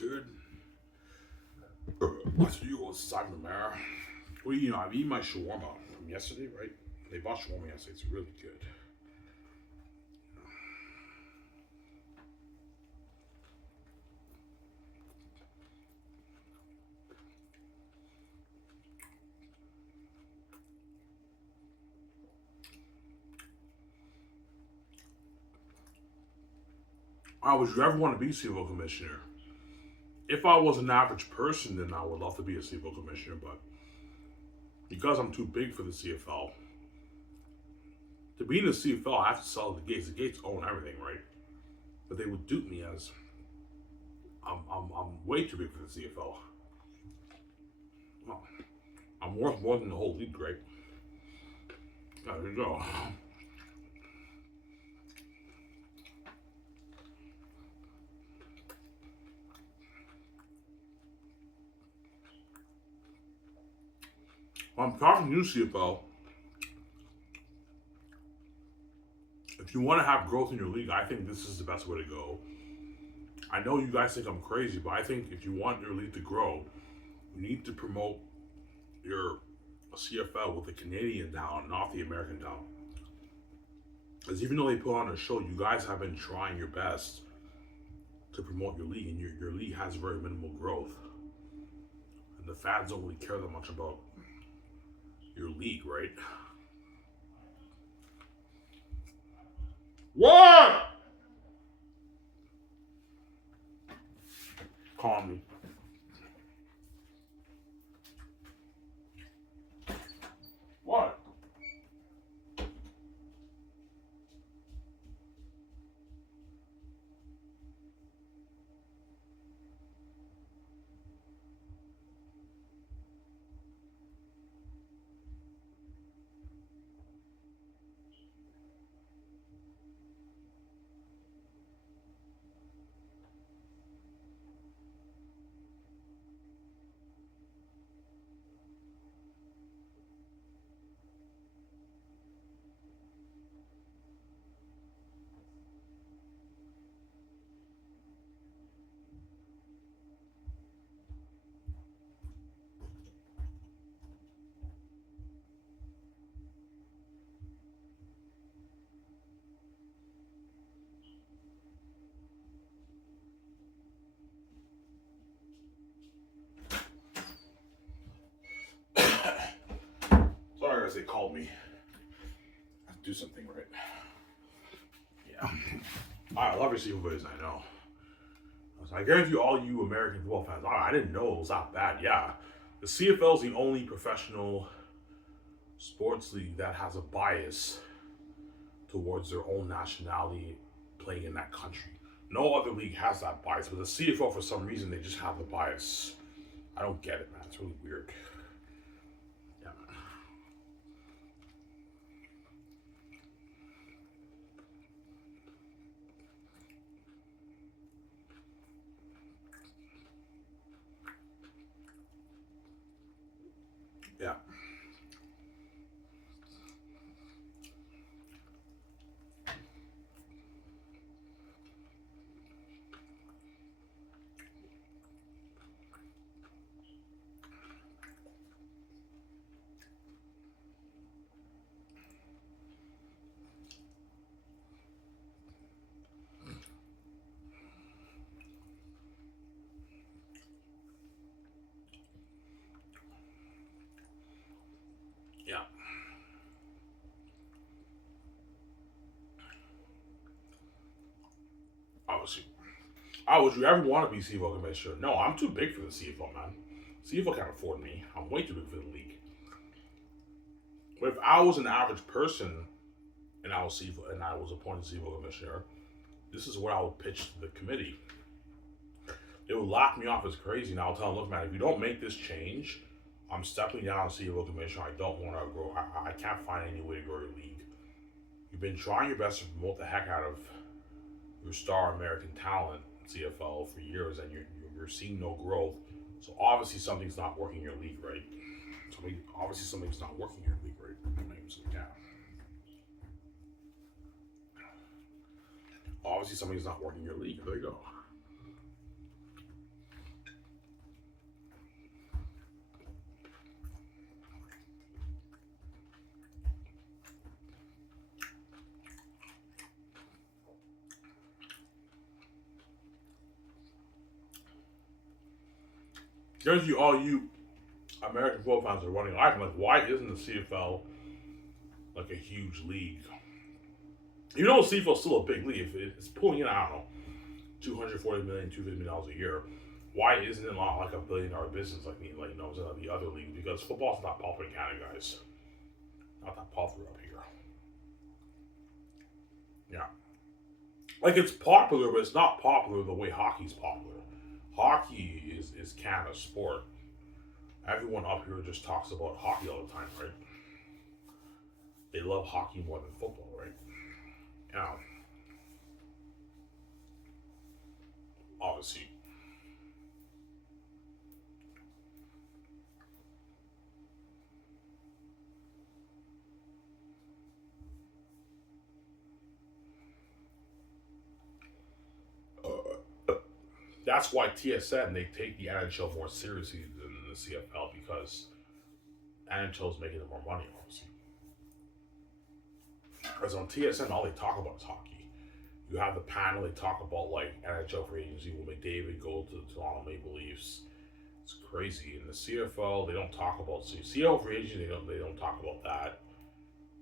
Dude, last you was Simon Mara. Well, I've eaten my shawarma from yesterday, right? They bought shawarma yesterday. It's really good. Would you ever want to be CFL commissioner? If I was an average person, then I would love to be a CFL commissioner, but because I'm too big for the CFL, to be in the CFL, I have to sell the Gates. The Gates own everything, right? But they would dupe me as I'm way too big for the CFL. Well, I'm worth more than the whole league, right? There you go. I'm talking to you, CFL. If you want to have growth in your league, I think this is the best way to go. I know you guys think I'm crazy, but I think if you want your league to grow, you need to promote your CFL with the Canadian down, not the American down. Because even though they put on a show, you guys have been trying your best to promote your league, and your league has very minimal growth. And the fans don't really care that much about your league, right? What? Call me. What? Sorry, guys, they called me. I have to do something right. Yeah. I love your CFL videos, I know. I guarantee you, all you American football fans, I didn't know it was that bad. Yeah, the CFL is the only professional sports league that has a bias towards their own nationality playing in that country. No other league has that bias, but the CFL, for some reason, they just have the bias. I don't get it, man. It's really weird. Yeah, man. Yeah. Yeah. Obviously. Oh, would you ever want to be CFL commissioner? No, I'm too big for the CFL, man. CFL can't afford me. I'm way too big for the league. But if I was an average person and I was appointed CFL commissioner, this is what I would pitch to the committee. They would lock me off as crazy, and I'll tell them, look, man, if you don't make this change, I'm stepping down as CFL commissioner. I don't want to grow. I can't find any way to grow your league. You've been trying your best to promote the heck out of your star American talent CFL for years, and you're seeing no growth. So obviously something's not working in your league, right? Obviously something's not working in your league, right? Yeah. Obviously something's not working in your league. There you go. There's you, all you American football fans are running. I'm like, why isn't the CFL like a huge league? You know, CFL is still a big league. If it's pulling in, I don't know, 240 million, $250 million a year. Why isn't it not like $1 billion business like the other leagues? Because football's not popular in Canada, guys. Not that popular up here. Yeah, like it's popular, but it's not popular the way hockey's popular. Hockey is Canada's sport. Everyone up here just talks about hockey all the time, right? They love hockey more than football, right? Yeah, obviously. That's why TSN they take the NHL more seriously than the CFL because NHL is making them more money, obviously. Because on TSN, all they talk about is hockey. You have the panel, they talk about like NHL free agency. Will McDavid go to the Toronto Maple Leafs? It's crazy. In the CFL, they don't talk about CFL free agency. They don't talk about that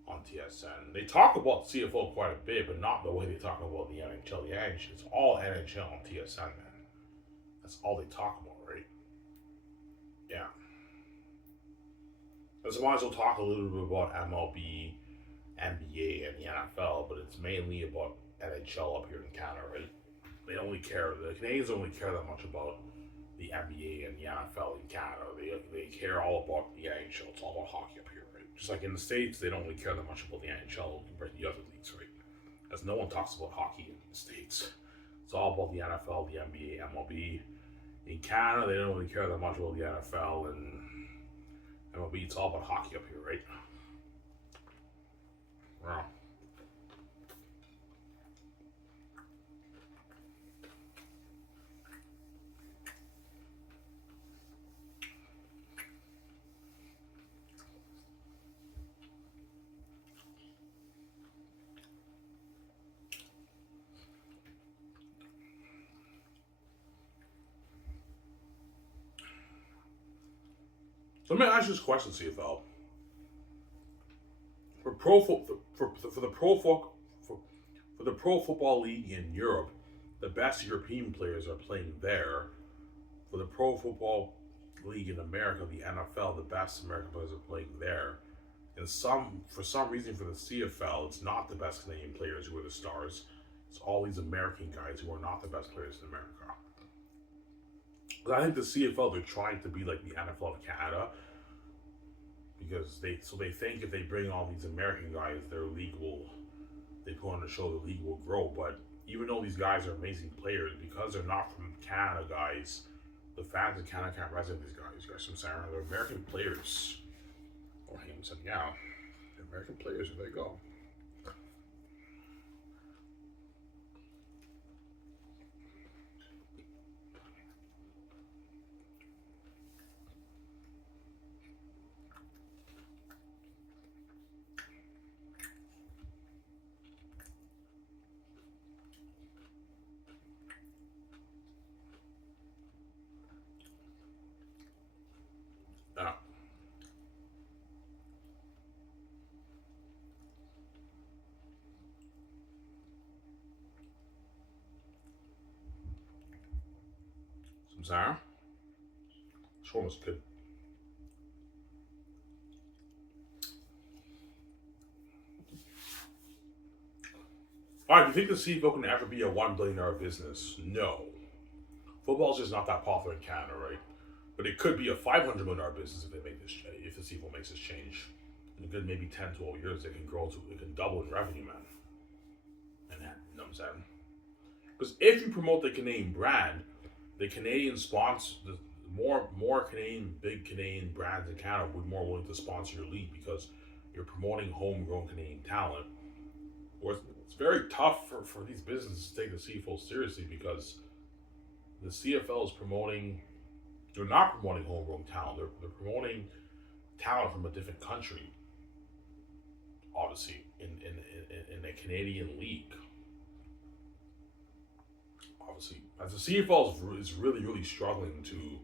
on TSN. They talk about CFL quite a bit, but not the way they talk about the NHL. The NHL, it's all NHL on TSN, man. That's all they talk about, right? Yeah. And so might as well talk a little bit about MLB, NBA, and the NFL, but it's mainly about NHL up here in Canada, right? They don't really care. The Canadians don't really care that much about the NBA and the NFL in Canada. They care all about the NHL. It's all about hockey up here, right? Just like in the States, they don't really care that much about the NHL compared to the other leagues, right? As no one talks about hockey in the States. It's all about the NFL, the NBA, MLB. In Canada, they don't really care that much about the NFL and MLB. It's all about hockey up here, right? Wow. So let me ask you this question, CFL. For pro for the for the pro football league in Europe, the best European players are playing there. For the pro football league in America, the NFL, the best American players are playing there. And for some reason for the CFL, it's not the best Canadian players who are the stars. It's all these American guys who are not the best players in America. But I think the CFL they're trying to be like the NFL of Canada because they think if they bring all these American guys, their league will they put on the show the league will grow. But even though these guys are amazing players, because they're not from Canada, guys, the fans in Canada can't resonate with these guys. You guys from Sarah, they're American players. Or him said, yeah, they're American players. There they go. Yeah. Some Sarah. This one was good. All right, do you think the CFL can ever be a $1 billion business? No. Football's just not that popular in Canada, right? But it could be a $500 million business if they make this change. If the CFL makes this change, in a good maybe 10, 12 years, it can double in revenue, man. And that, you know what I'm saying? Because if you promote the Canadian brand, the Canadian sponsor, the more Canadian big Canadian brands in Canada would be more willing to sponsor your league because you're promoting homegrown Canadian talent. Whereas it's very tough for these businesses to take the CFL seriously because the CFL is promoting. They're not promoting homegrown talent. They're promoting talent from a different country. Obviously, in a Canadian league. Obviously, as the CFL is really struggling to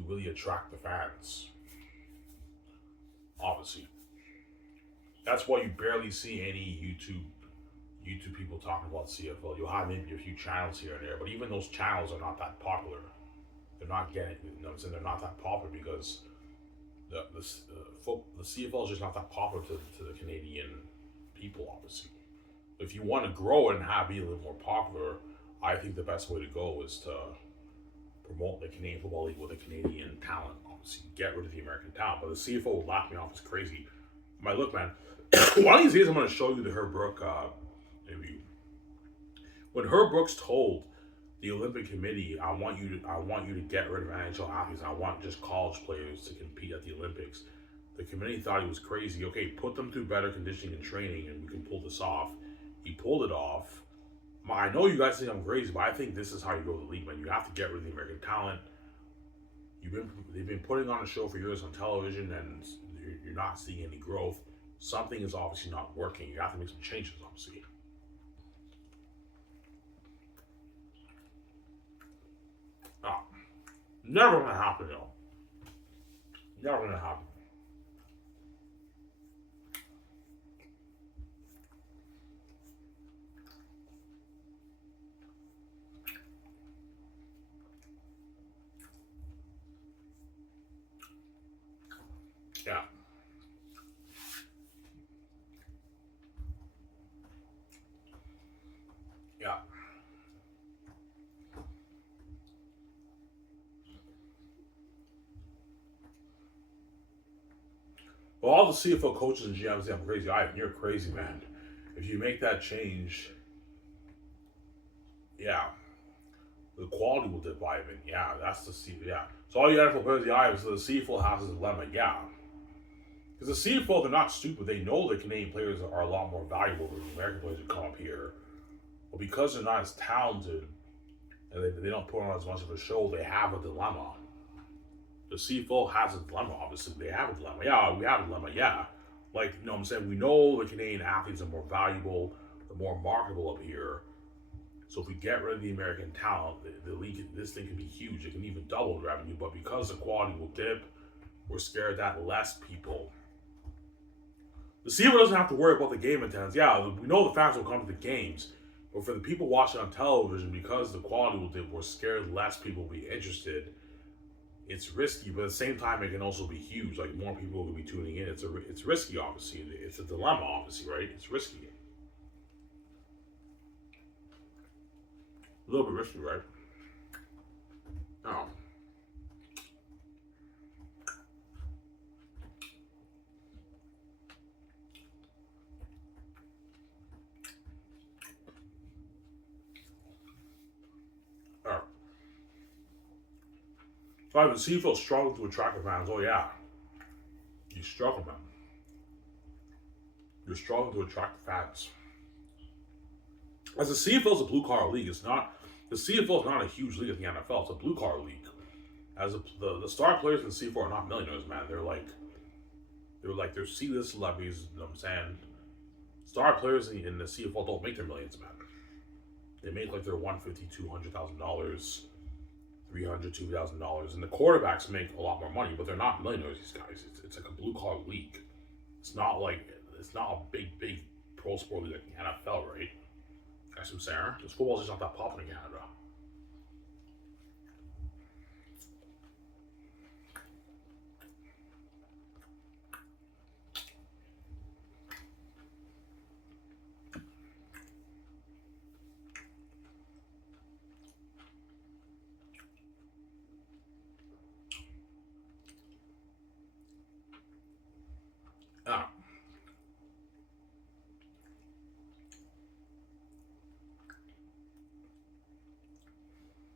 to really attract the fans. Obviously, that's why you barely see any YouTube people talking about CFL. You'll have maybe a few channels here and there, but even those channels are not that popular. They're not getting, you know what I'm saying? They're not that popular because the CFL is just not that popular to the Canadian people, obviously. If you want to grow it and be a little more popular, I think the best way to go is to promote the Canadian Football League with a Canadian talent. Obviously, get rid of the American talent. But the CFL will lock me off. It's crazy. My look, man. One of these days, I'm going to show you the Herb Brooks interview. When Herb Brooks told the Olympic Committee, I want you to get rid of NHL athletes. I want just college players to compete at the Olympics. The committee thought he was crazy. Okay, put them through better conditioning and training, and we can pull this off. He pulled it off. I know you guys think I'm crazy, but I think this is how you grow the league, man. You have to get rid of the American talent. They've been putting on a show for years on television, and you're not seeing any growth. Something is obviously not working. You have to make some changes, obviously. Oh, never gonna happen, though. Never gonna happen. Yeah. Yeah. Well, all the CFL coaches and GMs say I'm crazy. You're crazy, man. If you make that change, yeah, the quality will dip by even. Yeah, that's the C. Yeah. So all you NFL players, so the CFL has a dilemma. Yeah, because the CFL, they're not stupid. They know the Canadian players are a lot more valuable than the American players who come up here. But because they're not as talented and they don't put on as much of a show, they have a dilemma. The CFL has a dilemma, obviously. They have a dilemma. Yeah, we have a dilemma, yeah. Like, you know what I'm saying? We know the Canadian athletes are more valuable, they're more marketable up here. So if we get rid of the American talent, the league, this thing can be huge. It can even double the revenue. But because the quality will dip, we're scared that less people. The CFL doesn't have to worry about the game attendance. Yeah, we know the fans will come to the games. But for the people watching on television, because the quality will dip, we're scared less people will be interested. It's risky, but at the same time, it can also be huge. Like more people will be tuning in. It's risky, obviously. It's a dilemma, obviously, right? It's risky. A little bit risky, right? Oh. All right. So the CFL struggled to attract the fans. Oh yeah, you struggle, man. You're struggling to attract the fans. As the CFL is a blue collar league, it's not. The CFL is not a huge league in the NFL. It's a blue collar league. The star players in the CFL are not millionaires, man. They're C-list celebrities. You know what I'm saying? Star players in the CFL don't make their millions, man. They make like their $150,000, $200,000, $300,000, $2,000, and the quarterbacks make a lot more money, but they're not millionaires. These guys, it's like a blue collar league. It's not a big pro sport league like the NFL, right? That's what I'm saying. Because football's just not that popular in Canada. Yeah.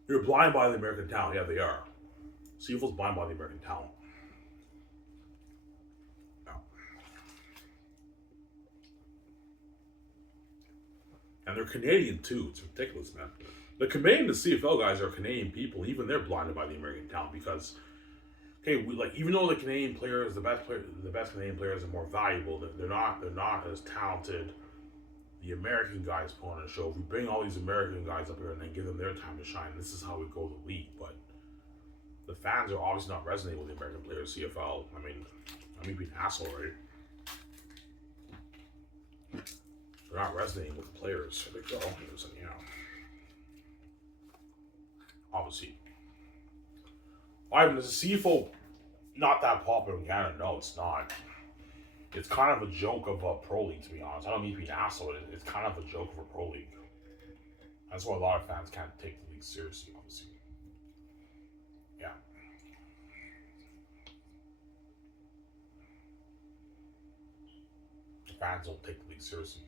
You're blind by the American talent. Yeah, they are. CFL's blind by the American talent. Yeah. And they're Canadian too. It's ridiculous, man. The Canadian, the CFL guys are Canadian people. Even they're blinded by the American talent because, okay, we like even though the Canadian players, the best Canadian players are more valuable. They're not as talented. The American guys put on a show. If we bring all these American guys up here and then give them their time to shine, this is how we grow the league. But The fans are obviously not resonating with the American players, CFL. I mean being an asshole, right? They're not resonating with the players. So they go, you know, obviously. Ivan, is the CFL not that popular in Canada? No, it's not. It's kind of a joke of a pro league, to be honest. I don't mean to be an asshole. It's kind of a joke of a pro league. That's why a lot of fans can't take the league seriously, obviously. Yeah. Fans don't take the league seriously.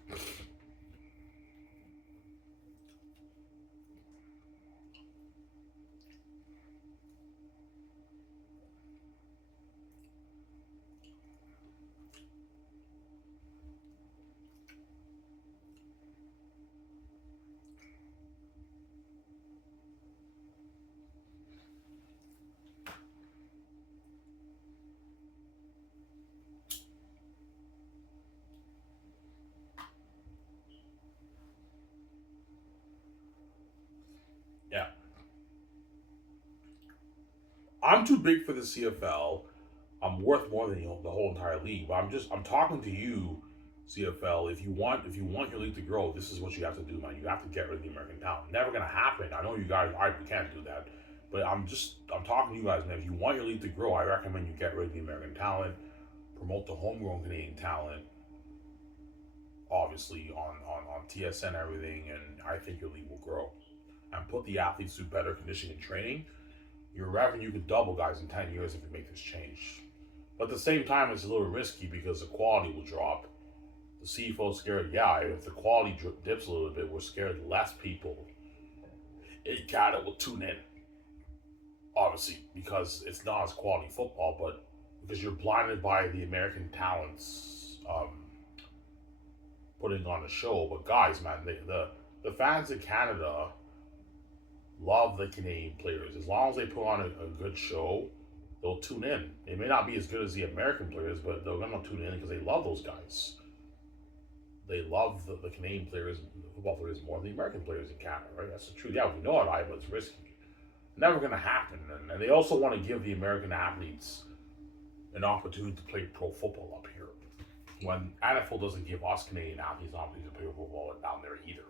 Yeah. I'm too big for the CFL. I'm worth more than the whole entire league. But I'm talking to you, CFL. If you want your league to grow, this is what you have to do, man. You have to get rid of the American talent. Never gonna happen. I know you guys, we can't do that. But I'm talking to you guys, man. If you want your league to grow, I recommend you get rid of the American talent, promote the homegrown Canadian talent, obviously on TSN and everything, and I think your league will grow. And put the athletes through better conditioning and training. Your revenue could double, guys, in 10 years if you make this change. But at the same time, it's a little risky because the quality will drop. The CFO is scared, yeah, if the quality dips a little bit, we're scared less people in Canada will tune in. Obviously, because it's not as quality football, but because you're blinded by the American talents putting on a show. But guys, man, the fans in Canada love the Canadian players. As long as they put on a good show, they'll tune in. They may not be as good as the American players, but they're gonna tune in because they love those guys. They love the Canadian players, the football players more than the American players in Canada, right? That's the truth. Yeah, we know it, but it's risky. Never gonna happen. And they also want to give the American athletes an opportunity to play pro football up here. When NFL doesn't give us Canadian athletes an opportunity to play football down there either.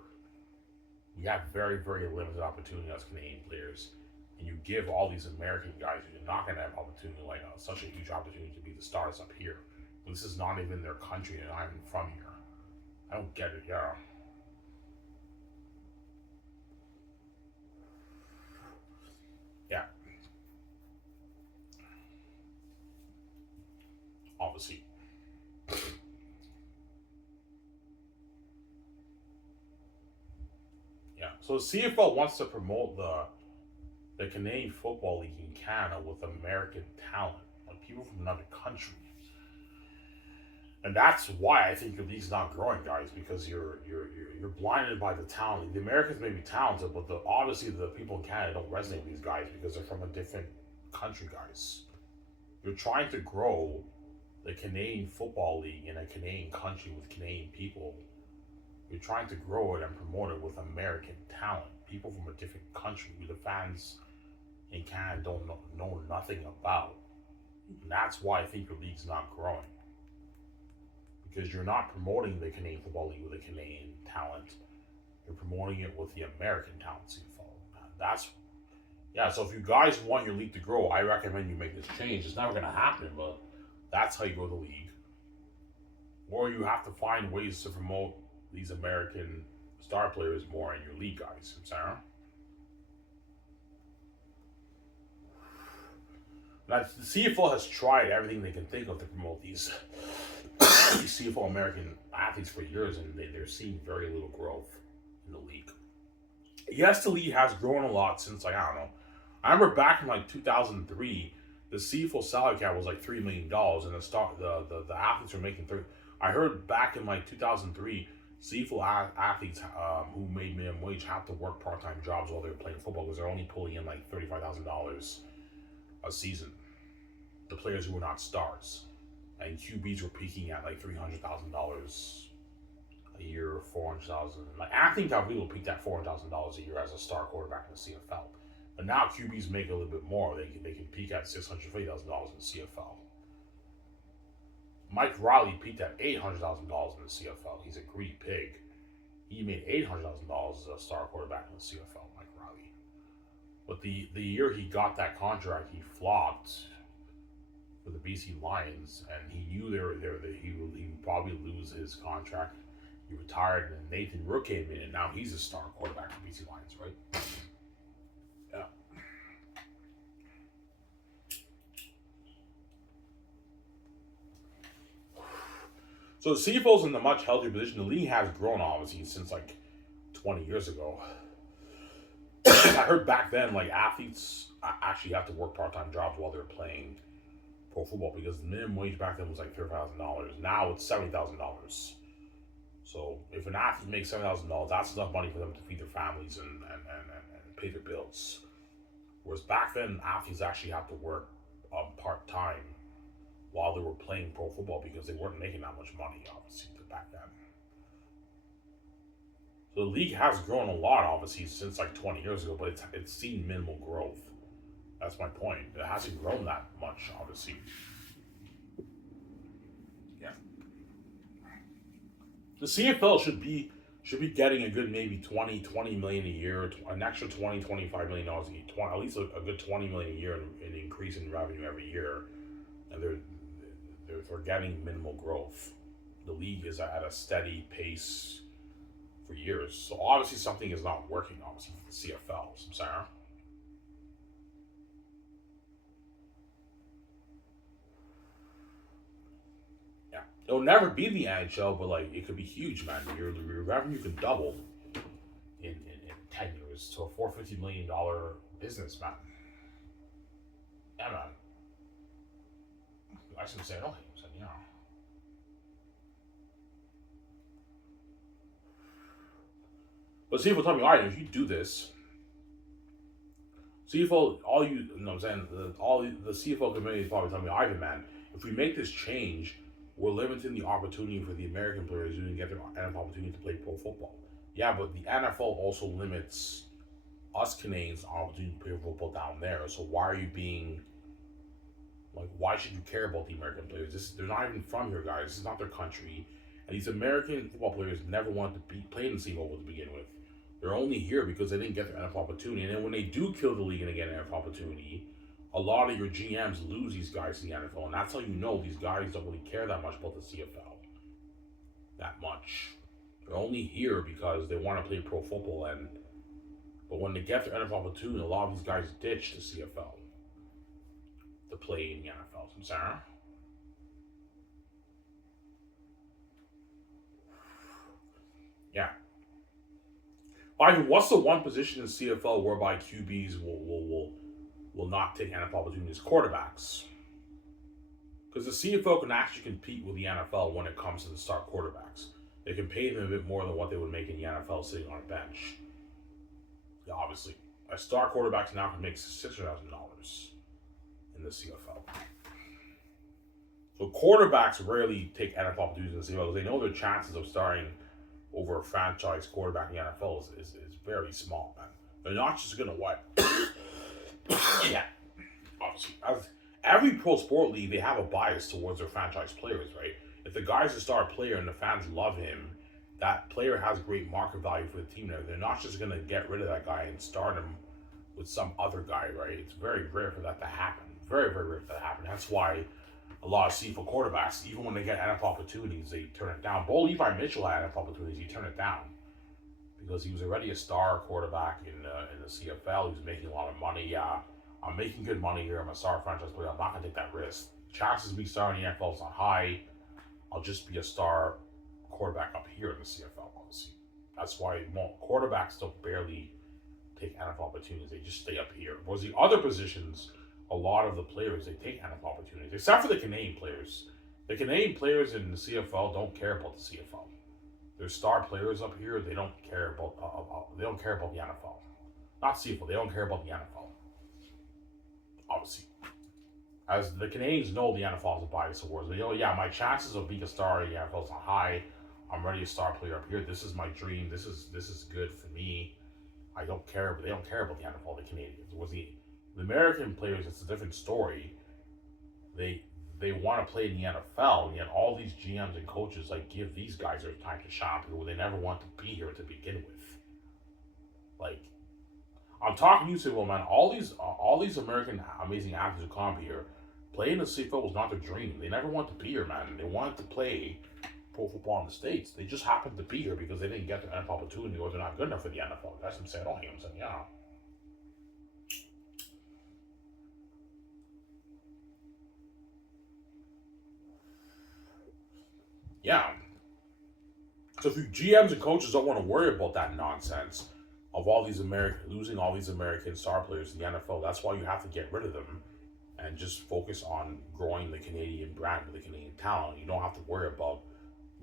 We have very, very limited opportunity as Canadian players. And you give all these American guys, you're not going to have opportunity like such a huge opportunity to be the stars up here. This is not even their country, and I'm from here. I don't get it, yeah. Yeah, obviously. Yeah. So CFL wants to promote the Canadian Football League in Canada with American talent, like people from another country. And that's why I think your league's not growing, guys, because you're blinded by the talent. The Americans may be talented, but obviously the people in Canada don't resonate with these guys because they're from a different country, guys. You're trying to grow the Canadian Football League in a Canadian country with Canadian people. You're trying to grow it and promote it with American talent, people from a different country who the fans in Canada don't know nothing about. And that's why I think your league's not growing. Because you're not promoting the Canadian Football League with the Canadian talent. You're promoting it with the American talent CFL. That's yeah. So if you guys want your league to grow, I recommend you make this change. It's never going to happen, but that's how you grow the league. Or you have to find ways to promote these American star players more in your league, guys. Sarah. Now, the CFL has tried everything they can think of to promote these CFL American athletes for years, and they're seeing very little growth in the league. Yes, the league has grown a lot since, like, I don't know. I remember back in like 2003, the CFL salary cap was like $3 million, and the athletes were making three. I heard back in like 2003, CFL athletes who made minimum wage have to work part-time jobs while they were playing football because they're only pulling in like $35,000 a season. The players who were not stars, and QBs were peaking at like $300,000 a year, or 400,000. Like Anthony Calvillo peaked at $400,000 a year as a star quarterback in the CFL. And now QBs make a little bit more. They can peak at $650,000 in the CFL. Mike Riley peaked at $800,000 in the CFL. He's a greedy pig. He made $800,000 as a star quarterback in the CFL, Mike Riley. But the year he got that contract, he flopped for the BC Lions, and he knew he would probably lose his contract. He retired, and Nathan Rook came in, and now he's a star quarterback for BC Lions, right? Yeah. So the CFL's in a much healthier position. The league has grown, obviously, since like 20 years ago. I heard back then, like, athletes actually have to work part-time jobs while they're playing pro football because the minimum wage back then was like $30,000. Now it's $70,000. So if an athlete makes $7,000, that's enough money for them to feed their families and pay their bills. Whereas back then, athletes actually had to work part time while they were playing pro football because they weren't making that much money, obviously, back then. So the league has grown a lot, obviously, since like 20 years ago, but it's seen minimal growth. That's my point. It hasn't grown that much, obviously. Yeah. The CFL should be getting a good maybe 20 million a year, an extra 20, $25 million a year, at least a good 20 million a year in increase in revenue every year. And they're getting minimal growth. The league is at a steady pace for years. So obviously something is not working, obviously, for the CFL. So Sarah. Yeah. It'll never be the NHL, but like it could be huge, man. Your revenue can double in 10 years to a $450 million business, man. Yeah, man. I shouldn't say nothing. So, you know. But CFL told me, all right, if you do this, CFL, all you know what I'm saying, all the CFL community is probably telling me, Ivan, man, if we make this change, we're limiting the opportunity for the American players who didn't get their NFL opportunity to play pro football. Yeah, but the NFL also limits us Canadians opportunity to play football down there. So why are you being like? Why should you care about the American players? They're not even from here, guys. This is not their country, and these American football players never wanted to be played in CFL to begin with. They're only here because they didn't get their NFL opportunity, and then when they do kill the league and they get an NFL opportunity, a lot of your GMs lose these guys to the NFL, and that's how you know these guys don't really care that much about the CFL. That much. They're only here because they want to play pro football, but when they get their NFL opportunity, a lot of these guys ditch the CFL to play in the NFL. So, Sarah? Yeah. Ivan, what's the one position in CFL whereby QBs will not take NFL opportunities? Quarterbacks. Because the CFL can actually compete with the NFL when it comes to the star quarterbacks. They can pay them a bit more than what they would make in the NFL sitting on a bench. Yeah, obviously. A star quarterback now can make $600,000 in the CFL. So quarterbacks rarely take NFL opportunities in the CFL because they know their chances of starting over a franchise quarterback in the NFL is very small, man. They're not just gonna what? Yeah, obviously. As every pro sport league, they have a bias towards their franchise players, right? If the guy's a star player and the fans love him, that player has great market value for the team. They're not just gonna get rid of that guy and start him with some other guy, right? It's very rare for that to happen. Very, very rare for that to happen. That's why a lot of CFL quarterbacks, even when they get NFL opportunities, they turn it down. Bo Levi Mitchell had NFL opportunities, he turned it down because he was already a star quarterback in the CFL. He was making a lot of money. I'm making good money here. I'm a star franchise player. I'm not gonna take that risk. Chances of me starting in the NFL is not high. I'll just be a star quarterback up here in the CFL, obviously. That's why quarterbacks don't barely take NFL opportunities. They just stay up here. Whereas the other positions, a lot of the players, they take NFL opportunities, except for the Canadian players. The Canadian players in the CFL don't care about the CFL. They're star players up here. They don't care about the NFL. Not CFL. They don't care about the NFL. Obviously, as the Canadians know, the NFL is a bias awards. They know, yeah, my chances of being a star in the NFL is not high. I'm already a star player up here. This is my dream. This is good for me. I don't care, but they don't care about the NFL, the Canadians. Was the American players, it's a different story. They they want to play in the NFL, and yet all these GMs and coaches like give these guys their time to shop who they never want to be here to begin with. Like I'm talking to you, well, man, all these American amazing athletes who come here, playing the CFL was not their dream. They never wanted to be here, man. They wanted to play pro football in the States. They just happened to be here because they didn't get the NFL opportunity or they're not good enough for the NFL. That's what I'm saying. I don't hate them saying, yeah. Yeah. So if you GMs and coaches don't want to worry about that nonsense of all these American losing all these American star players in the NFL, that's why you have to get rid of them and just focus on growing the Canadian brand with the Canadian talent. You don't have to worry about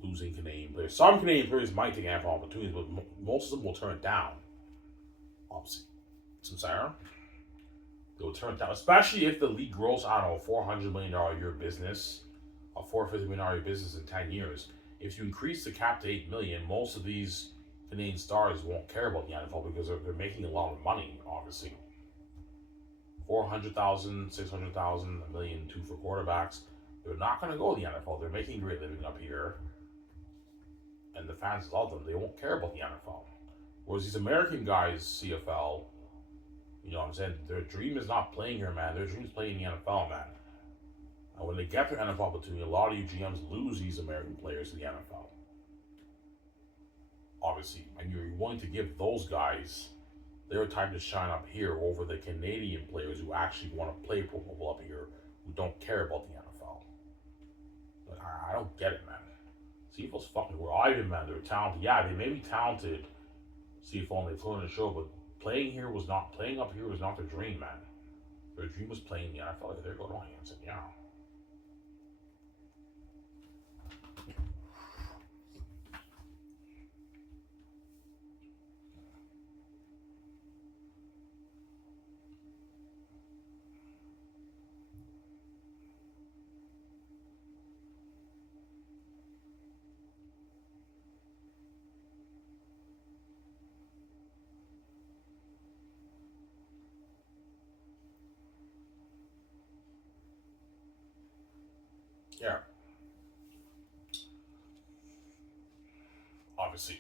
losing Canadian players. Some Canadian players might take NFL opportunities, but most of them will turn it down. Obviously, some Sarah, they will turn it down, especially if the league grows, I don't know, $400 million a year business, a $450 million a year business in 10 years. If you increase the cap to 8 million, most of these Canadian stars won't care about the NFL because they're making a lot of money. Obviously, 400,000, 600,000, a million, two for quarterbacks. They're not going to go to the NFL. They're making great living up here, and the fans love them. They won't care about the NFL. Whereas these American guys, CFL, you know what I'm saying? Their dream is not playing here, man. Their dream is playing in the NFL, man. And when they get their NFL opportunity, a lot of you GMs lose these American players to the NFL. Obviously, and you're willing to give those guys their time to shine up here over the Canadian players who actually want to play pro football up here, who don't care about the NFL. Like, I don't get it, man. CFL's fucking we're Ivan, man. They're talented. Yeah, they may be talented, CFL, and they flew on the show, but playing up here was not their dream, man. Their dream was playing in the NFL. There you go, Ryan. I said, yeah. Yeah, obviously.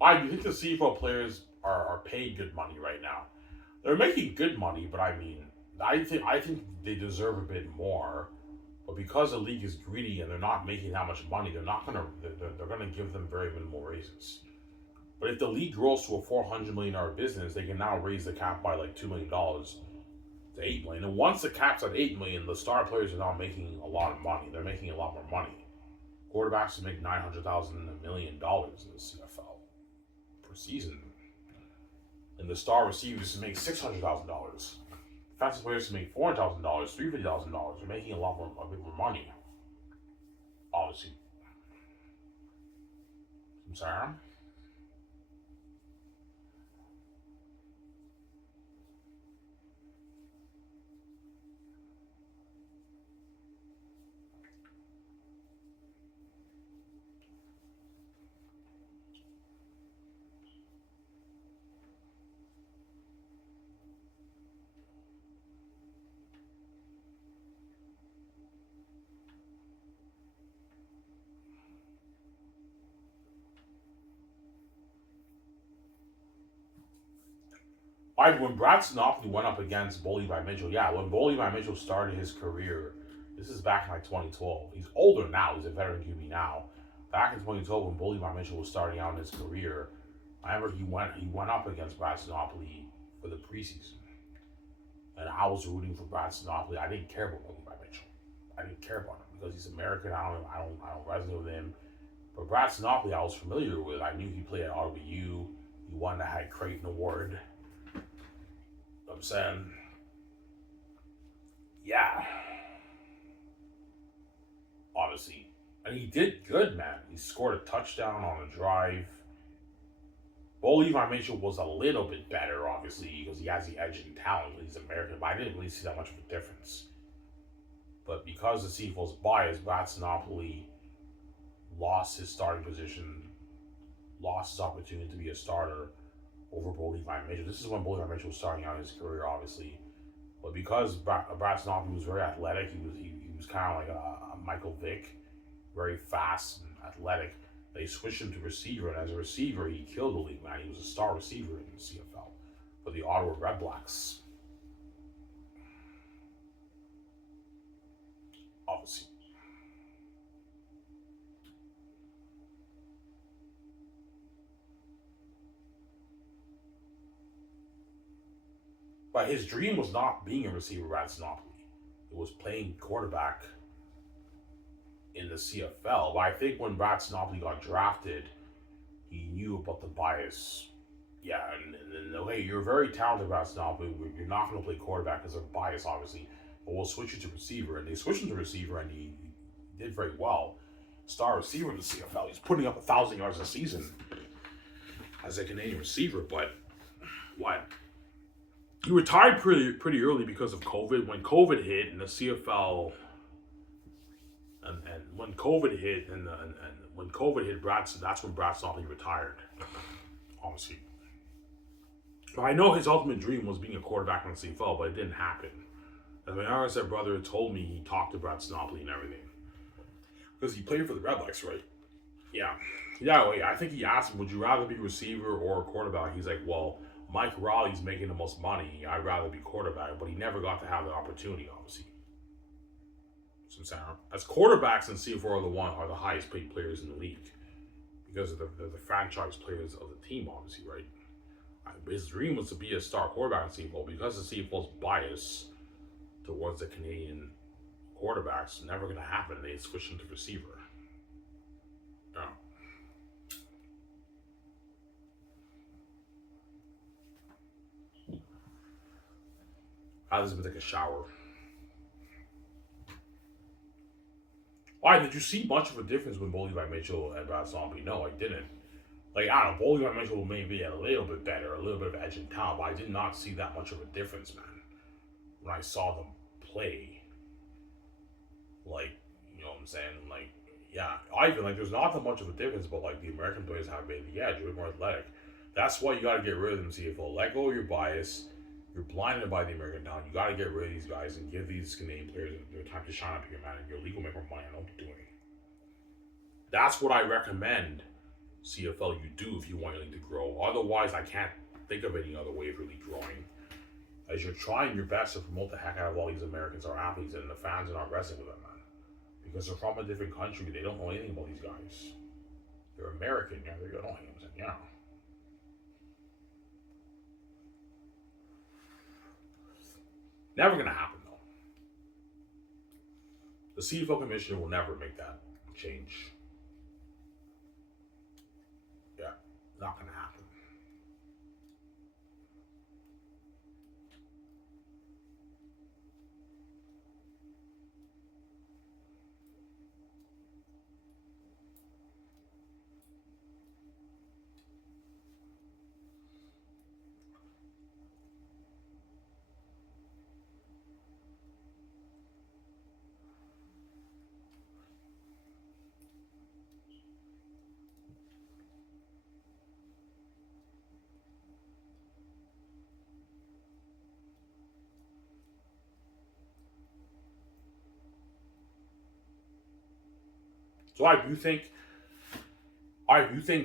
I do think the CFL players are paid good money right now. They're making good money, but I mean, I think they deserve a bit more. But because the league is greedy and they're not making that much money, they're gonna give them very minimal raises. But if the league grows to a $400 million business, they can now raise the cap by like $2 million to 8 million. And once the cap's at 8 million, the star players are now making a lot of money. They're making a lot more money. Quarterbacks make $900,000 $1 million in the CFL per season, and the star receivers make $600,000. Defensive players make $400,000, $350,000. They're making a bit more money. Obviously, I'm sorry. When Brad Sinopoli went up against Bo Levi Mitchell, yeah, when Bo Levi Mitchell started his career, this is back in like 2012. He's older now. He's a veteran QB now. Back in 2012, when Bo Levi Mitchell was starting out in his career, I remember he went up against Brad Sinopoli for the preseason, and I was rooting for Brad Sinopoli. I didn't care about Bo Levi Mitchell. I didn't care about him because he's American. I don't resonate with him. But Brad Sinopoli, I was familiar with. I knew he played at RBU. He won the Hank Creighton Award. I'm saying, yeah, obviously. And he did good, man. He scored a touchdown on a drive. Bo Levi Mitchell was a little bit better, obviously, because he has the edge in talent. He's American, but I didn't really see that much of a difference. But because the CFL's biased, Brad Sinopoli lost his starting position, lost his opportunity to be a starter over Bo Levi Mitchell. This is when Bo Levi Mitchell was starting out his career, obviously. But because Brad Snobley was very athletic, he was kind of like a Michael Vick, very fast and athletic. They switched him to receiver, and as a receiver, he killed the league, man. He was a star receiver in the CFL for the Ottawa Redblacks, obviously. But his dream was not being a receiver, Brad Snobley. It was playing quarterback in the CFL. But I think when Brad Snobley got drafted, he knew about the bias. Yeah, and okay, you're very talented, Brad Snobley. You're not going to play quarterback because of bias, obviously. But we'll switch you to receiver. And they switched him to receiver, and he did very well. Star receiver in the CFL. He's putting up 1,000 yards a season as a Canadian receiver. But what? He retired pretty early because of COVID. When COVID hit and the CFL, and when COVID hit and when COVID hit, that's when Brad Snobley retired. Obviously, but I know his ultimate dream was being a quarterback in the CFL, but it didn't happen. As my RSF brother told me, he talked to Brad Snobley and everything because he played for the Redblacks, right? Yeah, yeah. Wait, I think he asked him, "Would you rather be receiver or a quarterback?" He's like, "Well, Mike Raleigh's making the most money. I'd rather be quarterback," but he never got to have the opportunity, obviously. So I'm saying, as quarterbacks in CFL are the highest paid players in the league because of the franchise players of the team, obviously, right? His dream was to be a star quarterback in CFL because the CFL's bias towards the Canadian quarterbacks never going to happen. They switched him to receiver. Yeah. I just gonna take a shower. Why did you see much of a difference when Bo Levi Mitchell and Brad Zombie? No, I didn't. Like I don't know, Bo Levi Mitchell maybe a little bit better, a little bit of edge in town, but I did not see that much of a difference, man. When I saw them play, like you know what I'm saying, like yeah, I even like there's not that much of a difference, but like the American players have maybe yeah, you're more athletic. That's why you got to get rid of them, CFL. Let go of your bias. You're blinded by the American talent. You got to get rid of these guys and give these Canadian players their time to shine up here, man. And your league will make more money. I know what you're doing. That's what I recommend CFL you do if you want your league to grow. Otherwise, I can't think of any other way of really growing. As you're trying your best to promote the heck out of all these Americans or athletes, and the fans are not wrestling with them, man. Because they're from a different country, they don't know anything about these guys. They're American, yeah, they don't know anything, yeah. Never gonna happen though. The CFL commissioner will never make that change. Yeah, not gonna happen. So I do think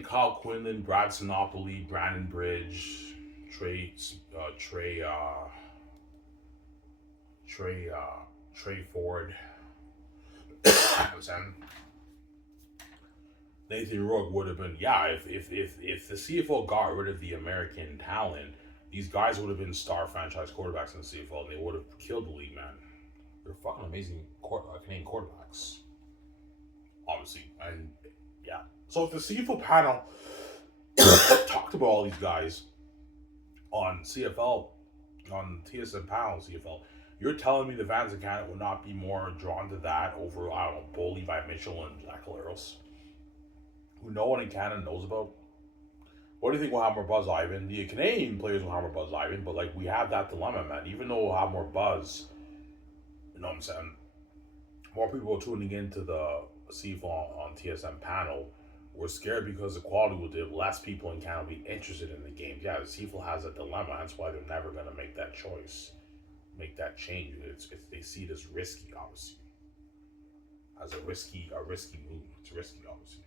Kyle Quinlan, Brad Sinopoli, Brandon Bridge, Trey, Trey, Trey, Trey Ford, and Nathan Rourke would have been yeah. If the CFL got rid of the American talent, these guys would have been star franchise quarterbacks in the CFL, and they would have killed the league, man. They're fucking amazing Canadian quarterbacks, obviously, and yeah. So if the CFL panel talked about all these guys on CFL, on TSN panel CFL, you're telling me the fans in Canada would not be more drawn to that over, I don't know, Bo Levi Mitchell and Zach Caleros, who no one in Canada knows about? What do you think will have more buzz, Ivan? The Canadian players will have more buzz, Ivan, but like we have that dilemma, man. Even though we'll have more buzz, you know what I'm saying? More people are tuning into the CFL on TSM panel, we're scared because the quality will dip. Less people in Canada will be interested in the game. Yeah, the CFL has a dilemma. That's why they're never going to make that choice, make that change. It's they see it as risky, obviously, as a risky move. It's risky, obviously.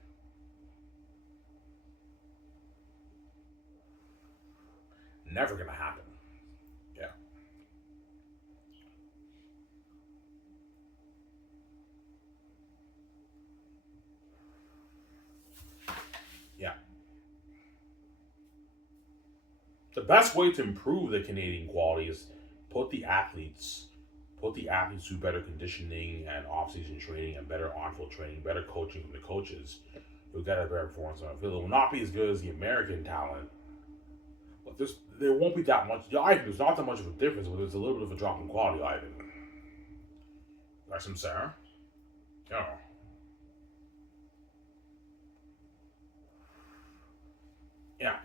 Never going to happen. Yeah, yeah. The best way to improve the Canadian quality is put the athletes put the athletes through better conditioning and off-season training and better on-field training, better coaching from the coaches. You'll get a better performance on the field. It will not be as good as the American talent, but there won't be that much. Yeah, I think there's not that much of a difference, but there's a little bit of a drop in quality. I think. That's what I'm saying. Yeah, yeah.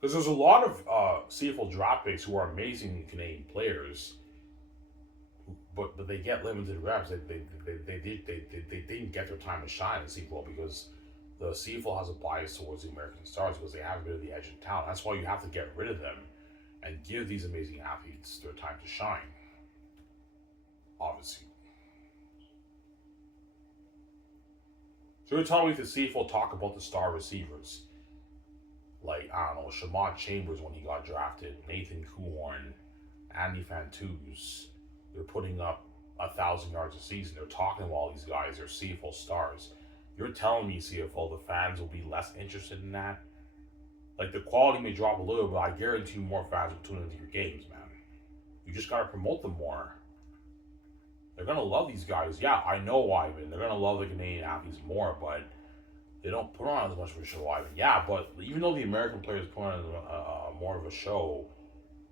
Because there's a lot of CFL draft picks who are amazing Canadian players, but they get limited reps. They didn't get their time to shine in CFL because the CFL has a bias towards the American stars because they have a bit of the edge of talent. That's why you have to get rid of them and give these amazing athletes their time to shine. Obviously, so you're telling me the CFL talk about the star receivers like I don't know Shamon Chambers when he got drafted, Nathan Coulon, Andy Fantuz. They're putting up 1,000 yards a season. They're talking about all these guys. They're CFL stars. You're telling me CFL the fans will be less interested in that? Like the quality may drop a little, but I guarantee you more fans will tune into your games, man. You just gotta promote them more. They're gonna love these guys. Yeah, I know Ivan. They're gonna love the Canadian athletes more, but they don't put on as much of a show, Ivan. Yeah, but even though the American players put on more of a show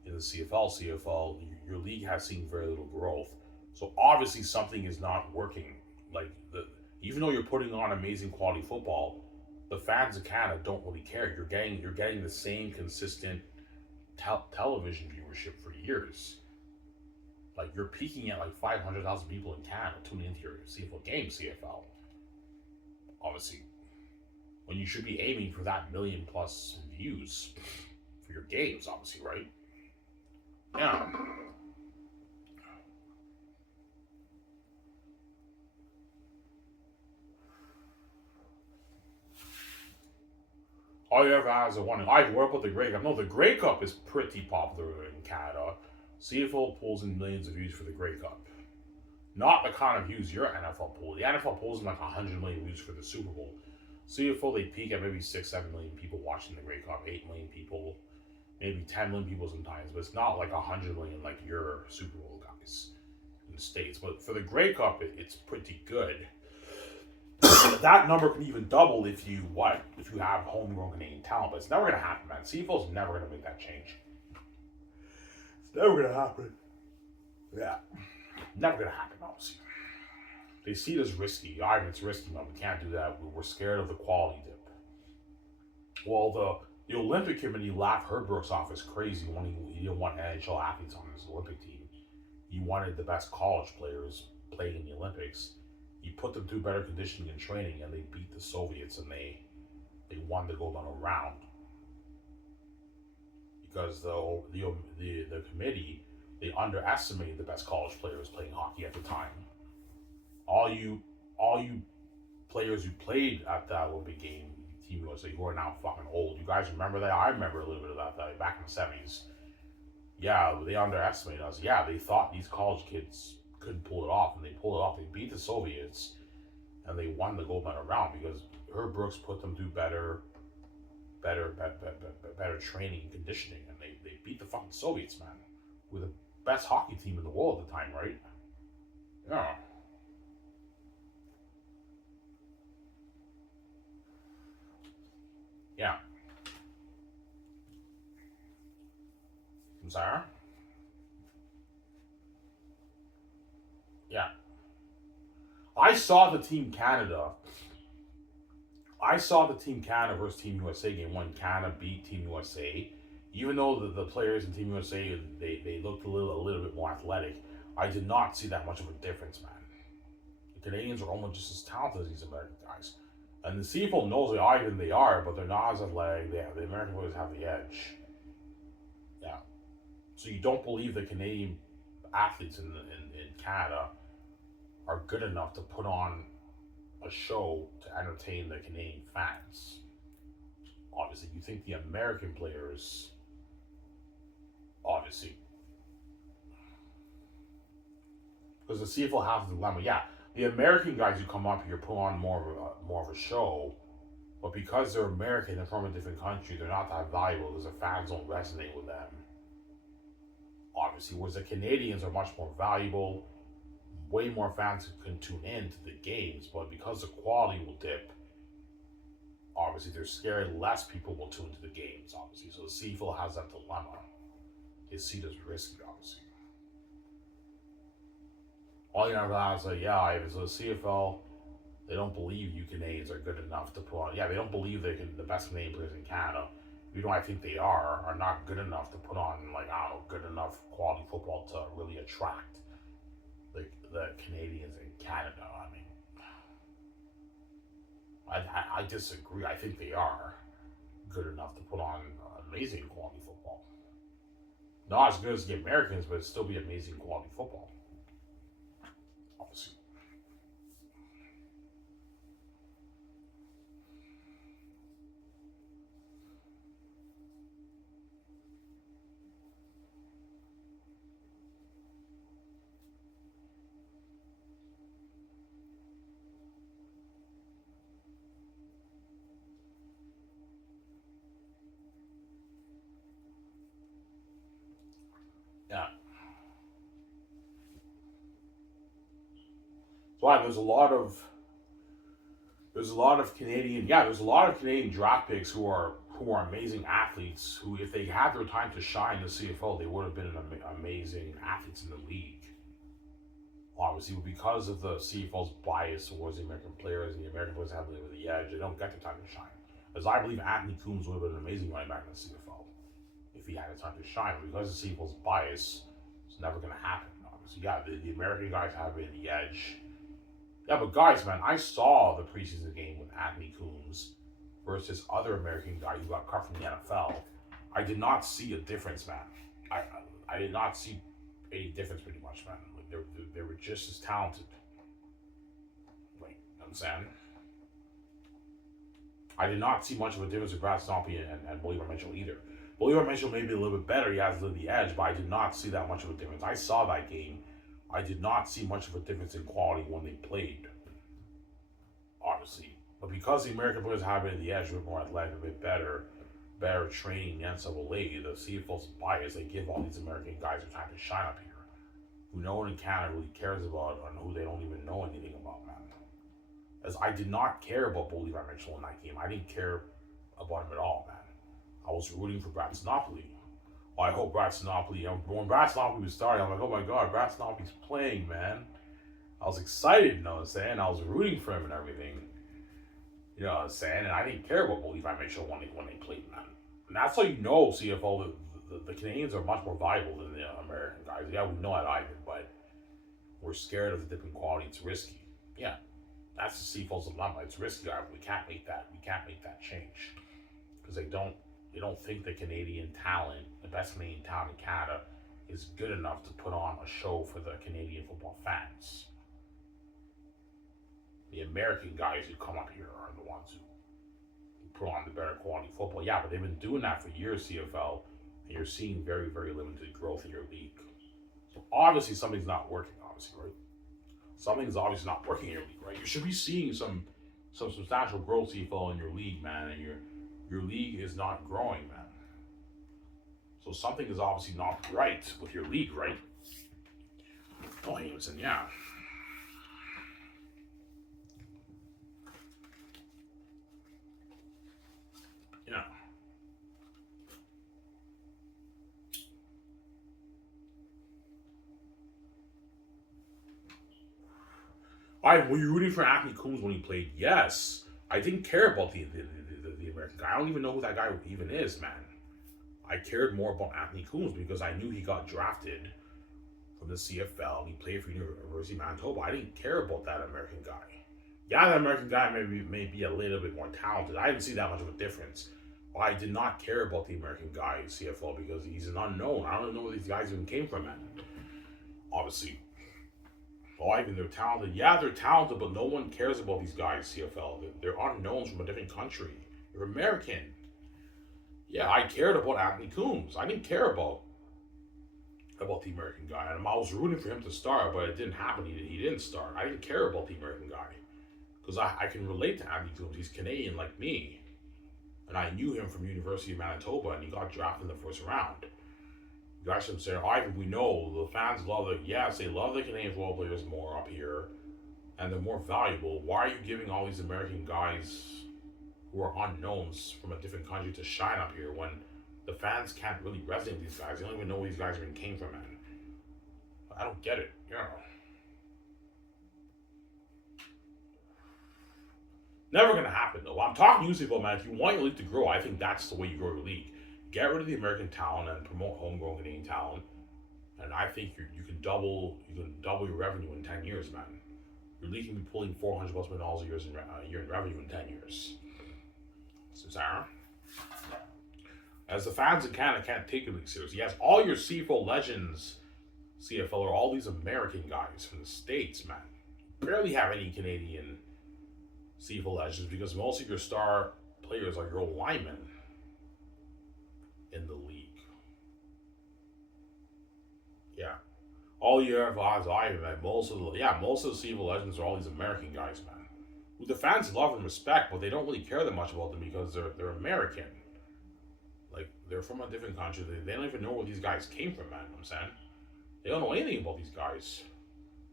in the CFL, your league has seen very little growth. So obviously something is not working. Like even though you're putting on amazing quality football, the fans of Canada don't really care. You're getting the same consistent television viewership for years. Like you're peaking at like 500,000 people in Canada tuning into your CFL game. CFL, obviously, when you should be aiming for that million plus views for your games, obviously, right? Yeah. All you ever have is a one. I work with the Grey Cup. No, the Grey Cup is pretty popular in Canada. CFL pulls in millions of views for the Grey Cup. Not the kind of views your NFL pull. The NFL pulls in like 100 million views for the Super Bowl. CFL they peak at maybe 6, 7 million people watching the Grey Cup, 8 million people, maybe 10 million people sometimes, but it's not like 100 million like your Super Bowl guys in the States. But for the Grey Cup, it's pretty good. That number can even double if you have homegrown Canadian talent, but it's never gonna happen, man. CFL's never gonna make that change. It's never gonna happen. Yeah, never gonna happen. Obviously, they see it as risky. Ivan, it's risky, man. We can't do that. We're scared of the quality dip. Well, the Olympic committee laughed Herb Brooks off as crazy when he didn't want NHL athletes on his Olympic team. He wanted the best college players playing in the Olympics. He put them through better conditioning and training, and they beat the Soviets, and they won the gold medal round because the committee they underestimated the best college players playing hockey at the time. All you players who played at that Olympic game, Team USA, who are now fucking old. You guys remember that? I remember a little bit of that back in the 70s. Yeah, they underestimated us. Yeah, they thought these college kids couldn't pull it off, and they pulled it off. They beat the Soviets, and they won the gold medal round because Herb Brooks put them through better training and conditioning, and they beat the fucking Soviets, man. With the best hockey team in the world at the time, right? Yeah, yeah. I'm sorry. Yeah, I saw the Team Canada. I saw the Team Canada versus Team USA game when Canada beat Team USA. Even though the players in Team USA they looked a little bit more athletic, I did not see that much of a difference, man. The Canadians are almost just as talented as these American guys. And the CFL knows they are even they are, but they're not as athletic. The American players have the edge. Yeah. So you don't believe the Canadian athletes in Canada are good enough to put on a show to entertain the Canadian fans. Obviously, you think the American players, obviously, because the CFL has the dilemma. Yeah, the American guys who come up here put on more of a show, but because they're American and from a different country, they're not that valuable because the fans don't resonate with them. Obviously, whereas the Canadians are much more valuable, way more fans can tune in to the games, but because the quality will dip, obviously they're scared less people will tune to the games, obviously. So the CFL has that dilemma. His seat is risky, obviously. All you have to is like, yeah, if it's the CFL, they don't believe you Canadians are good enough to put on. Yeah, they don't believe the best Canadian players in Canada, even though I think they are not good enough to put on, like, I don't know, good enough quality football to really attract the Canadians in Canada. I mean, I disagree. I think they are good enough to put on amazing quality football. Not as good as the Americans, but it'd still be amazing quality football. Obviously. Yeah. So there's a lot of Canadian there's a lot of Canadian draft picks who are amazing athletes who, if they had their time to shine in the CFL, they would have been amazing athletes in the league. Obviously, because of the CFL's bias towards the American players, and the American players have the edge, they don't get the time to shine. As I believe Anthony Coombs would have been an amazing running back in the CFL if he had the time to shine. Because of the CFL's bias, it's never going to happen. Obviously, yeah, the American guys have the edge. Yeah, but guys, man, I saw the preseason game with Anthony Coombs versus other American guy who got cut from the NFL. I did not see a difference, man. I did not see any difference pretty much, man. Like they were just as talented. Like, you know what I'm saying? I did not see much of a difference with Brad Stompy and Bolivar Mitchell either. Bolivar Mitchell may be a little bit better. He has the edge, but I did not see that much of a difference. I saw that game. I did not see much of a difference in quality when they played, obviously. But because the American players have been the edge, a bit more athletic, a bit better training in NCAA, the CFL's bias, they give all these American guys a time to shine up here, who no one in Canada really cares about, and who they don't even know anything about, man. As I did not care about Bolivar Mitchell in that game. I didn't care about him at all, man. I was rooting for Brad Sinopoli. I hope Brad Sinopoli, when Brad Sinopoli was starting, I'm like, oh my God, Brad Sinopoli's playing, man. I was excited, you know what I'm saying? I was rooting for him and everything. You know what I'm saying? And I didn't care about Levi Mitchell when they played, man. And that's how you know CFL, the Canadians are much more viable than the American guys. Yeah, we know that either, but we're scared of the different quality. It's risky. Yeah, that's the CFL's dilemma. It's risky. We can't make that. We can't make that change because they don't think the Canadian talent, the best Canadian talent in Canada, is good enough to put on a show for the Canadian football fans. The American guys who come up here are the ones who put on the better quality football. Yeah, but they've been doing that for years, CFL, and you're seeing very, very limited growth in your league. So obviously something's not working, obviously, right? Something's obviously not working in your league, right? You should be seeing some substantial growth, CFL, in your league, man, and your league is not growing, man. So something is obviously not right with your league, right? Oh, and yeah. Yeah. Were you rooting for Anthony Coombs when he played? Yes. I didn't care about the American guy. I don't even know who that guy even is, man. I cared more about Anthony Coombs because I knew he got drafted from the CFL. He played for University of Manitoba. I didn't care about that American guy. Yeah, that American guy may be a little bit more talented. I didn't see that much of a difference. But I did not care about the American guy in CFL because he's an unknown. I don't know where these guys even came from, man. Obviously, well, even they're talented. Yeah, they're talented, but no one cares about these guys. CFL, they're unknowns from a different country. They're American. Yeah, I cared about Anthony Coombs. I didn't care about the American guy. And I was rooting for him to start, but it didn't happen. He didn't start. I didn't care about the American guy because I can relate to Anthony Coombs. He's Canadian like me, and I knew him from University of Manitoba, and he got drafted in the first round. You guys should say, Ivan, we know the fans love it. Yes, they love the Canadian football players more up here, and they're more valuable. Why are you giving all these American guys who are unknowns from a different country to shine up here when the fans can't really resonate with these guys? They don't even know where these guys even came from, man. I don't get it. Never gonna happen though. I'm talking UCFL, man. If you want your league to grow, I think that's the way you grow your league. Get rid of the American talent and promote homegrown Canadian talent, and I think you can double your revenue in 10 years, man. Your league can be pulling $400+ million a year in revenue in 10 years. So, Sarah, as the fans in Canada can't take your league seriously, yes, all your CFL legends, CFL, are all these American guys from the States, man. You barely have any Canadian CFL legends because most of your star players are your old linemen in the league. Yeah. All you ever has Ivan, man. Most of the CFL legends are all these American guys, man. Who the fans love and respect, but they don't really care that much about them because they're American. Like, they're from a different country. They don't even know where these guys came from, man. You know what I'm saying? They don't know anything about these guys.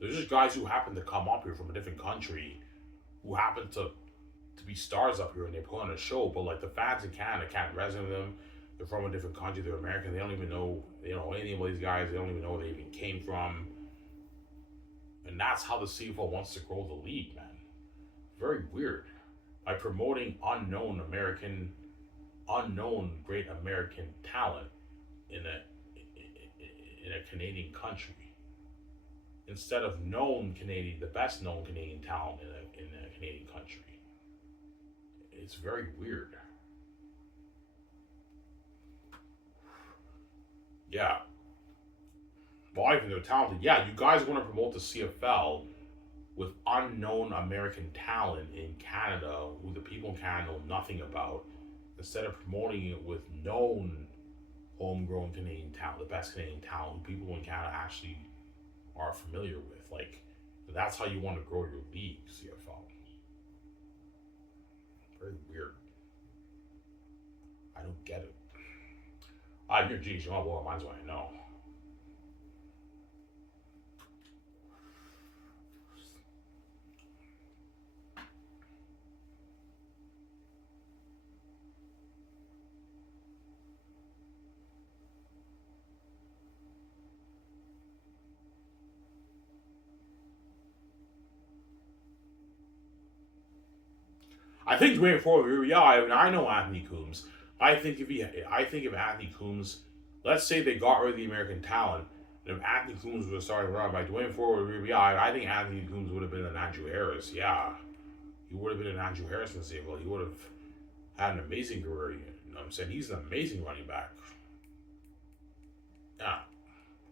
They're just guys who happen to come up here from a different country, who happen to be stars up here and they put on a show, but like the fans in Canada can't resonate with them. They're from a different country, they're American, they don't know anything about these guys, they don't even know where they even came from. And that's how the CFL wants to grow the league, man. Very weird. By promoting unknown great American talent in a Canadian country, instead of the best known Canadian talent in a Canadian country. It's very weird. Yeah. Well, I think they're talented. Yeah, you guys want to promote the CFL with unknown American talent in Canada, who the people in Canada know nothing about, instead of promoting it with known homegrown Canadian talent, the best Canadian talent, who people in Canada actually are familiar with. Like, that's how you want to grow your league, CFL. Very weird. I don't get it. You're geez, you want to blow my mind's what I know. I think going forward, yeah, I know Anthony Coombs. I think if Anthony Coombs, let's say they got rid of the American talent, and if Anthony Coombs was starting around by Dwayne Forward, yeah, I think Anthony Coombs would have been an Andrew Harris. Yeah, he would have been an Andrew Harris in the CFL. He would have had an amazing career. You know what I'm saying? He's an amazing running back. Yeah.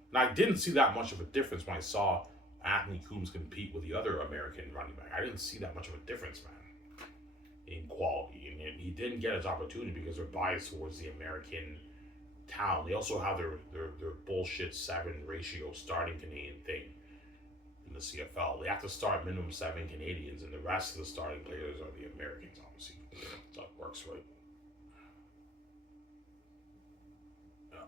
And I didn't see that much of a difference when I saw Anthony Coombs compete with the other American running back. I didn't see that much of a difference, man, in quality. And he didn't get his opportunity because they're biased towards the American talent. They also have their bullshit 7 ratio starting Canadian thing in the CFL. They have to start minimum 7 Canadians, and the rest of the starting players are the Americans, obviously. So it works, right? Yeah.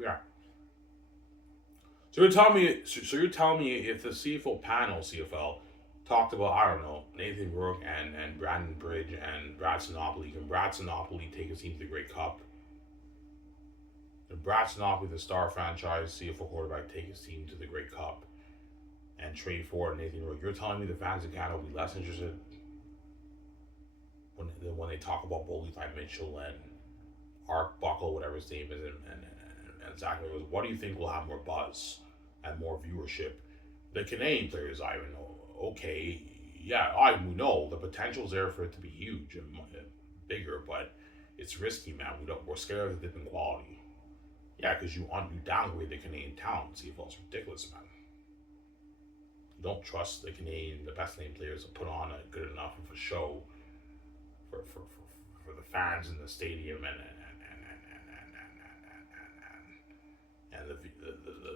Yeah. So you're telling me if the CFL panel, CFL, talked about, I don't know, Nathan Rourke and Brandon Bridge and Brad Sinopoli, can Brad Sinopoli take his team to the Great Cup? Can Brad Sinopoli, the star franchise CFL quarterback, take his team to the Great Cup and trade for Nathan Rourke? You're telling me the fans in Canada will be less interested when they talk about Boldy Ty Mitchell and Art Buckle, whatever his name is, and Zach Williams? What do you think will have more buzz and more viewership? The Canadian players, I even know, okay, yeah, I know the potential's there for it to be huge and bigger, but it's risky, man. We're scared of the dip in quality. Yeah, because you downgrade the Canadian talent. CFL's ridiculous, man. You don't trust the best Canadian players to put on a good enough of a show for the fans in the stadium and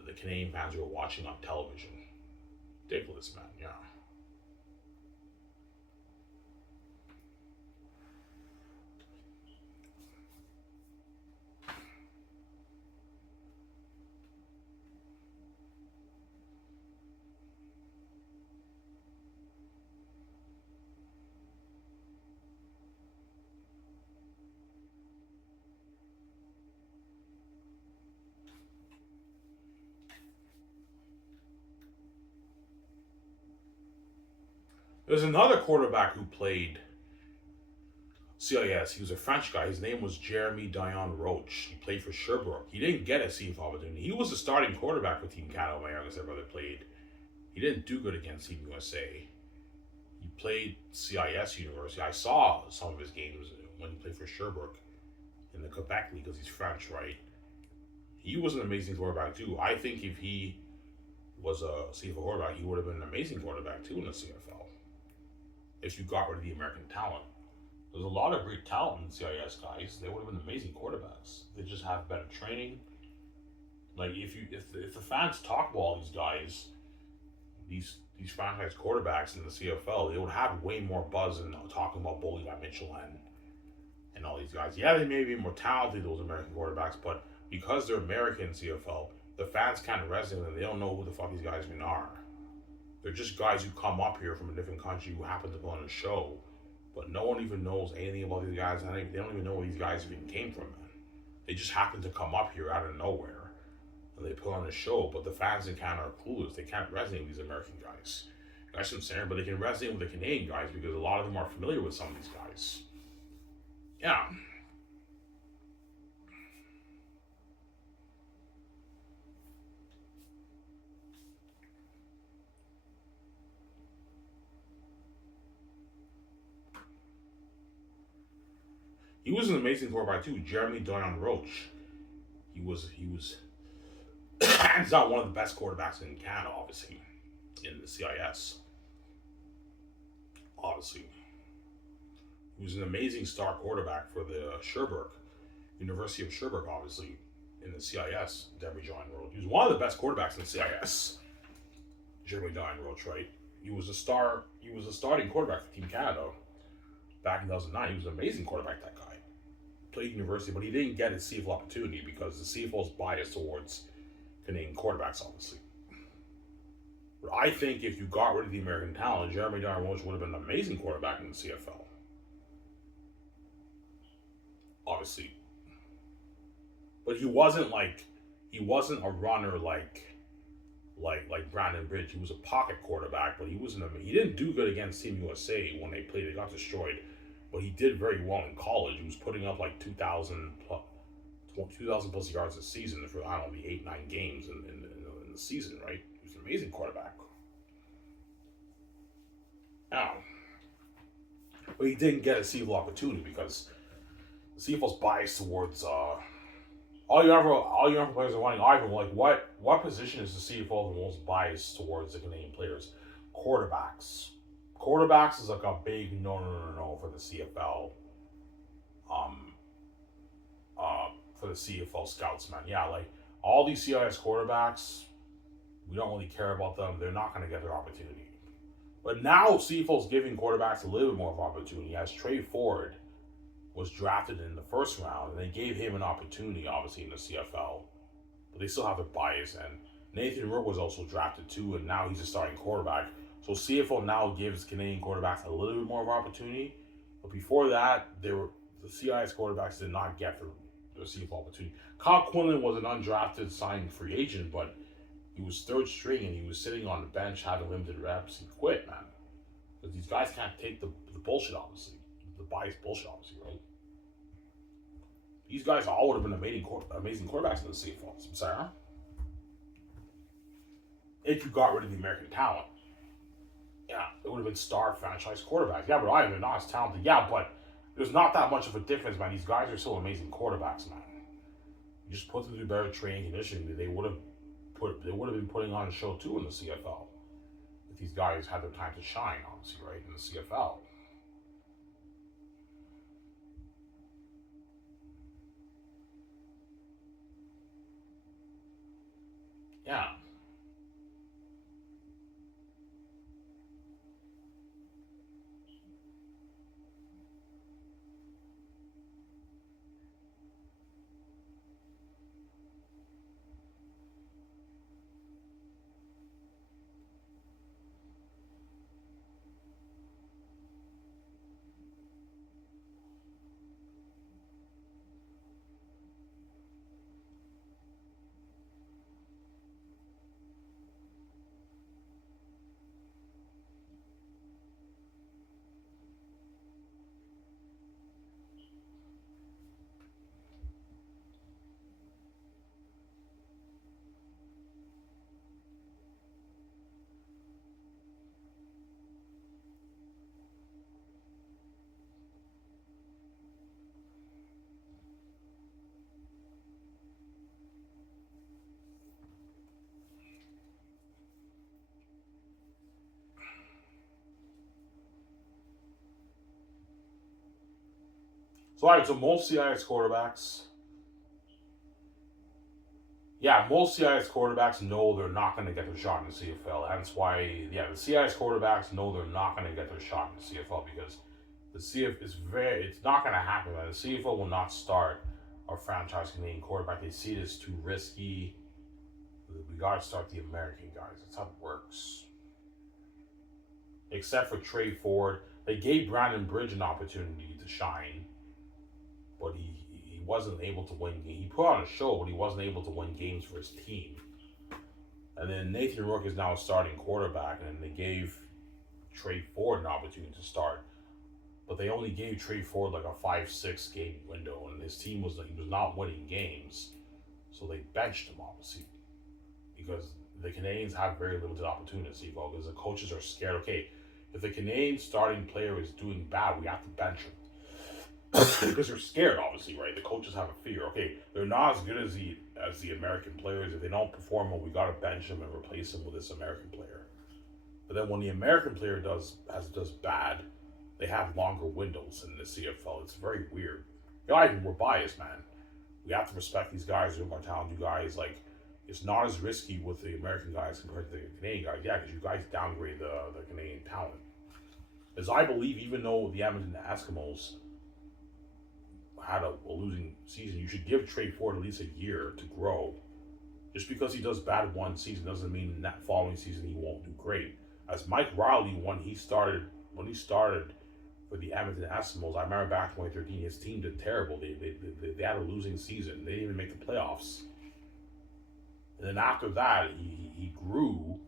the Canadian fans who are watching on television. Ridiculous, man. Yeah. There's another quarterback who played CIS. He was a French guy. His name was Jeremy Dion Roach. He played for Sherbrooke. He didn't get a CFL opportunity. He was the starting quarterback for Team Canada. My youngest brother played. He didn't do good against Team USA. He played CIS University. I saw some of his games when he played for Sherbrooke in the Quebec League because he's French, right? He was an amazing quarterback too. I think if he was a CFL quarterback, he would have been an amazing quarterback too in the CFL. If you got rid of the American talent. There's a lot of great talent in CIS guys. They would have been amazing quarterbacks. They just have better training. Like if the fans talk about all these guys, these franchise quarterbacks in the CFL, they would have way more buzz than talking about Boldy Ty Mitchell and all these guys. Yeah, they may be more talented, those American quarterbacks, but because they're American CFL, the fans kind of resonate with them. They don't know who the fuck these guys even are. They're just guys who come up here from a different country who happen to put on a show, but no one even knows anything about these guys. They don't even know where these guys even came from, man. They just happen to come up here out of nowhere, and they put on a show, but the fans in Canada are clueless. They can't resonate with these American guys. That's what I'm saying, but they can resonate with the Canadian guys because a lot of them are familiar with some of these guys. Yeah. He was an amazing quarterback too. Jeremy Dion Roach. He was he's not one of the best quarterbacks in Canada, obviously, in the CIS. Obviously. He was an amazing star quarterback for the Sherbrooke, University of Sherbrooke, obviously, in the CIS, Jeremy Dion Roach. He was one of the best quarterbacks in the CIS. Jeremy Dion Roach, right? He was a starting quarterback for Team Canada back in 2009. He was an amazing quarterback, that guy. Played university, but he didn't get his CFL opportunity because the CFL is biased towards Canadian quarterbacks, obviously. But I think if you got rid of the American talent, Jeremy Dion Roach would have been an amazing quarterback in the CFL. Obviously. But he wasn't a runner like Brandon Bridge. He was a pocket quarterback, but he didn't do good against Team USA when they played. They got destroyed. But he did very well in college. He was putting up like 2,000 plus yards a season for, I don't know, the 8-9 games in the season, right? He was an amazing quarterback. Now, but he didn't get a CFL opportunity because the CFL's biased towards all your other players are wanting Ivan. Like what position is the CFL the most biased towards the Canadian players? Quarterbacks. Quarterbacks is like a big no for the CFL. For the CFL scouts, man. Yeah, like all these CIS quarterbacks, we don't really care about them. They're not going to get their opportunity. But now CFL's giving quarterbacks a little bit more of opportunity. As Trey Ford was drafted in the first round, and they gave him an opportunity, obviously, in the CFL. but they still have their bias. And Nathan Rourke was also drafted too, and now he's a starting quarterback. So CFL now gives Canadian quarterbacks a little bit more of opportunity. But before that, the CIS quarterbacks did not get the CFL opportunity. Kyle Quinlan was an undrafted signed free agent, but he was third string and he was sitting on the bench having limited reps. He quit, man. Because these guys can't take the bullshit, obviously. The biased bullshit, obviously, right? These guys all would have been amazing quarterbacks in the CFL. I'm sorry, huh? If you got rid of the American talent. Yeah, it would have been star franchise quarterbacks. Yeah, but I am not as talented. Yeah, but there's not that much of a difference, man. These guys are still amazing quarterbacks, man. You just put them through better training conditioning. They would have been putting on a show too in the CFL if these guys had their time to shine, obviously, right, in the CFL. Yeah. So, all right, so most CIS quarterbacks, yeah, most CIS quarterbacks know they're not going to get their shot in the CFL. That's why, yeah, the CIS quarterbacks know they're not going to get their shot in the CFL because it's not going to happen. Man. The CFL will not start a franchise Canadian quarterback. They see it as too risky. We got to start the American guys. That's how it works. Except for Trey Ford, they gave Brandon Bridge an opportunity to shine, but he wasn't able to win. He put on a show, but he wasn't able to win games for his team. And then Nathan Rourke is now a starting quarterback, and they gave Trey Ford an opportunity to start, but they only gave Trey Ford like a 5-6 game window, and his team he was not winning games, so they benched him obviously because the Canadians have very limited opportunities. Because the coaches are scared. Okay, if the Canadian starting player is doing bad, we have to bench him because they're scared, obviously, right? The coaches have a fear. Okay, they're not as good as the American players. If they don't perform well, we got to bench them and replace them with this American player. But then when the American player does bad, they have longer windows in the CFL. It's very weird. We're biased, man. We have to respect these guys who are talented. You guys, like, it's not as risky with the American guys compared to the Canadian guys. Yeah, because you guys downgrade the Canadian talent. As I believe, even though the Edmonton Eskimos had a losing season, you should give Trey Ford at least a year to grow. Just because he does bad one season doesn't mean that following season he won't do great. As Mike Riley, when he started for the Edmonton Eskimos, I remember back in 2013, his team did terrible. They had a losing season. They didn't even make the playoffs. And then after that, he grew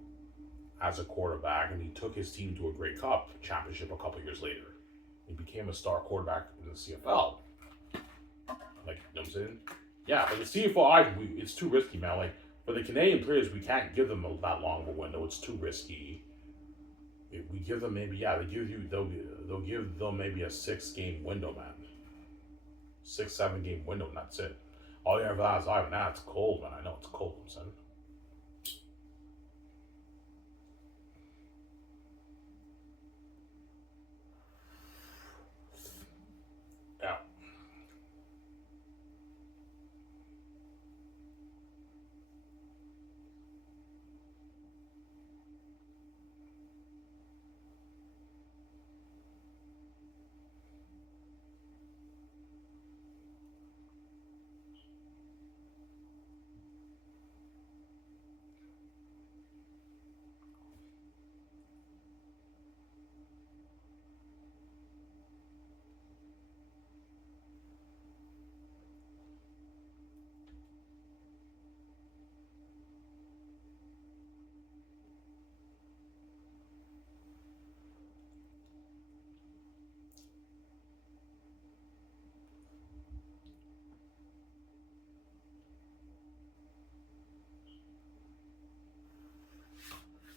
as a quarterback, and he took his team to a Grey Cup championship a couple years later. He became a star quarterback in the CFL. Like, you know what I'm saying? Yeah, but the CFL, it's too risky, man. Like, for the Canadian players, we can't give them that long of a window. It's too risky. If we give them they'll give them maybe a 6-game window, man. 6-7 game window, and that's it. All you ever have is it's cold, man. I know it's cold, son. Yeah.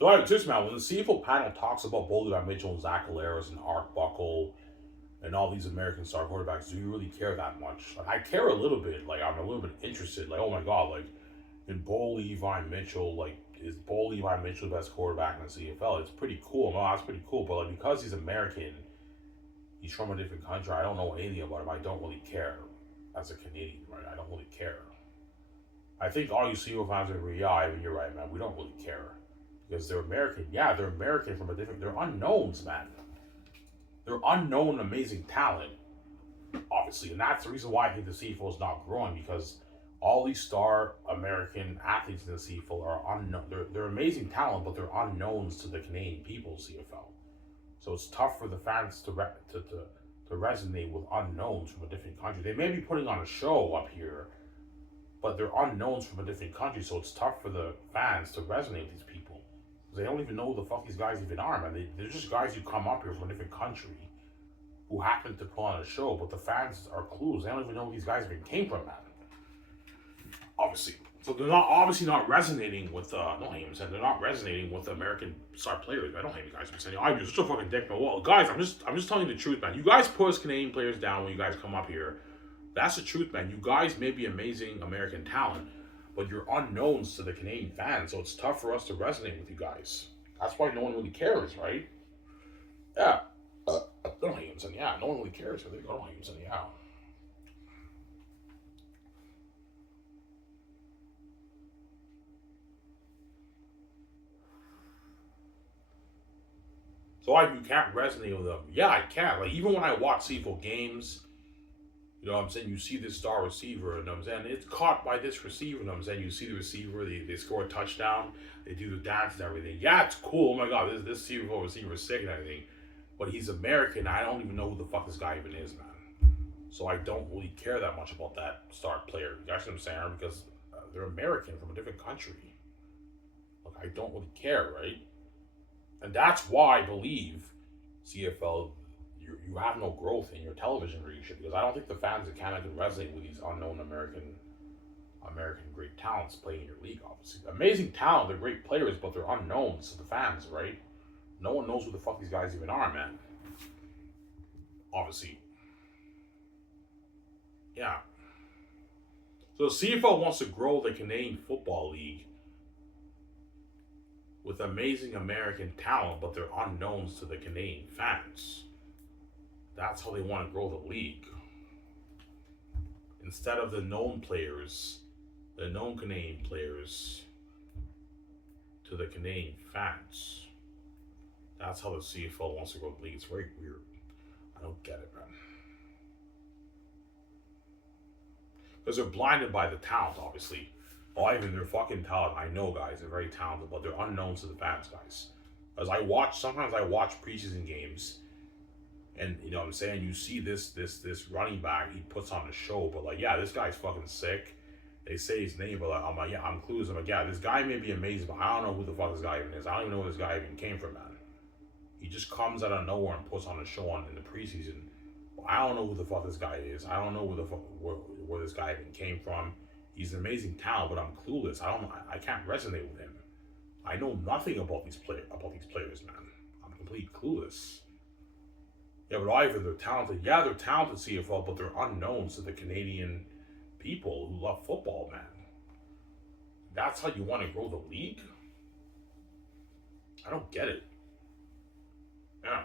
So, like, just man, when the CFL panel talks about Boldy Mitchell and Zach Alaris and Art Buckle and all these American star quarterbacks, do you really care that much? Like, I care a little bit. Like, I'm a little bit interested. Like, oh my god, like, in Bo Levi Mitchell, like, is Bo Levi Mitchell the best quarterback in the CFL? It's pretty cool. No, that's pretty cool. But, like, because he's American, he's from a different country, I don't know anything about him. I don't really care as a Canadian, right? I don't really care. I think all you CFL fans are agree, yeah, I mean, you're right, man. We don't really care. Because they're American. Yeah, they're American from a different... They're unknowns, man. They're unknown, amazing talent, obviously. And that's the reason why I think the CFL is not growing, because all these star American athletes in the CFL are unknown. They're amazing talent, but they're unknowns to the Canadian people CFL. So it's tough for the fans to resonate with unknowns from a different country. They may be putting on a show up here, but they're unknowns from a different country, so it's tough for the fans to resonate with these people. They don't even know who the fuck these guys even are, man. They're just guys who come up here from a different country who happen to put on a show, but the fans are clueless. They don't even know who these guys even came from, man. Obviously. So they're not obviously not resonating with they're not resonating with American star players. I don't hate you guys for saying I'm just a fucking dick, man. Well, guys, I'm just telling you the truth, man. You guys put us Canadian players down when you guys come up here. That's the truth, man. You guys may be amazing American talent, but you're unknowns to the Canadian fans, so it's tough for us to resonate with you guys. That's why no one really cares, right? Yeah. Don't hate him, saying yeah. No one really cares. So they don't hate him, saying yeah. So you can't resonate with them. Yeah, I can. Like, even when I watch CFL games, you know what I'm saying? You see this star receiver, and I'm saying it's caught by this receiver, and I'm saying you see the receiver, they score a touchdown, they do the dance and everything. Yeah, it's cool. Oh my god, this CFL receiver is sick and everything. But he's American. I don't even know who the fuck this guy even is, man. So I don't really care that much about that star player. You guys know what I'm saying? Because they're American from a different country. Like, I don't really care, right? And that's why I believe CFL, you have no growth in your television reach, because I don't think the fans in Canada can resonate with these unknown American great talents playing in your league, obviously. Amazing talent, they're great players, but they're unknowns to the fans, right? No one knows who the fuck these guys even are, man. Obviously. Yeah. So CFL wants to grow the Canadian Football League with amazing American talent, but they're unknowns to the Canadian fans. That's how they want to grow the league. Instead of the known players, the known Canadian players, to the Canadian fans. That's how the CFL wants to grow the league. It's very weird. I don't get it, man. Because they're blinded by the talent, obviously. Oh, even their fucking talent. I know, guys, they're very talented, but they're unknowns to the fans, guys. As sometimes I watch preseason games, and you know what I'm saying, you see this running back, he puts on a show, but like, yeah, this guy's fucking sick. They say his name, but like, I'm like, yeah, I'm clueless. I'm like, yeah, this guy may be amazing, but I don't know who the fuck this guy even is. I don't even know where this guy even came from, man. He just comes out of nowhere and puts on a show in the preseason. Well, I don't know who the fuck this guy is. I don't know where this guy even came from. He's an amazing talent, but I'm clueless. I can't resonate with him. I know nothing about these players, man. I'm completely clueless. Yeah, but Ivan, they're talented. Yeah, they're talented CFL, but they're unknowns to the Canadian people who love football, man. That's how you want to grow the league? I don't get it. Yeah.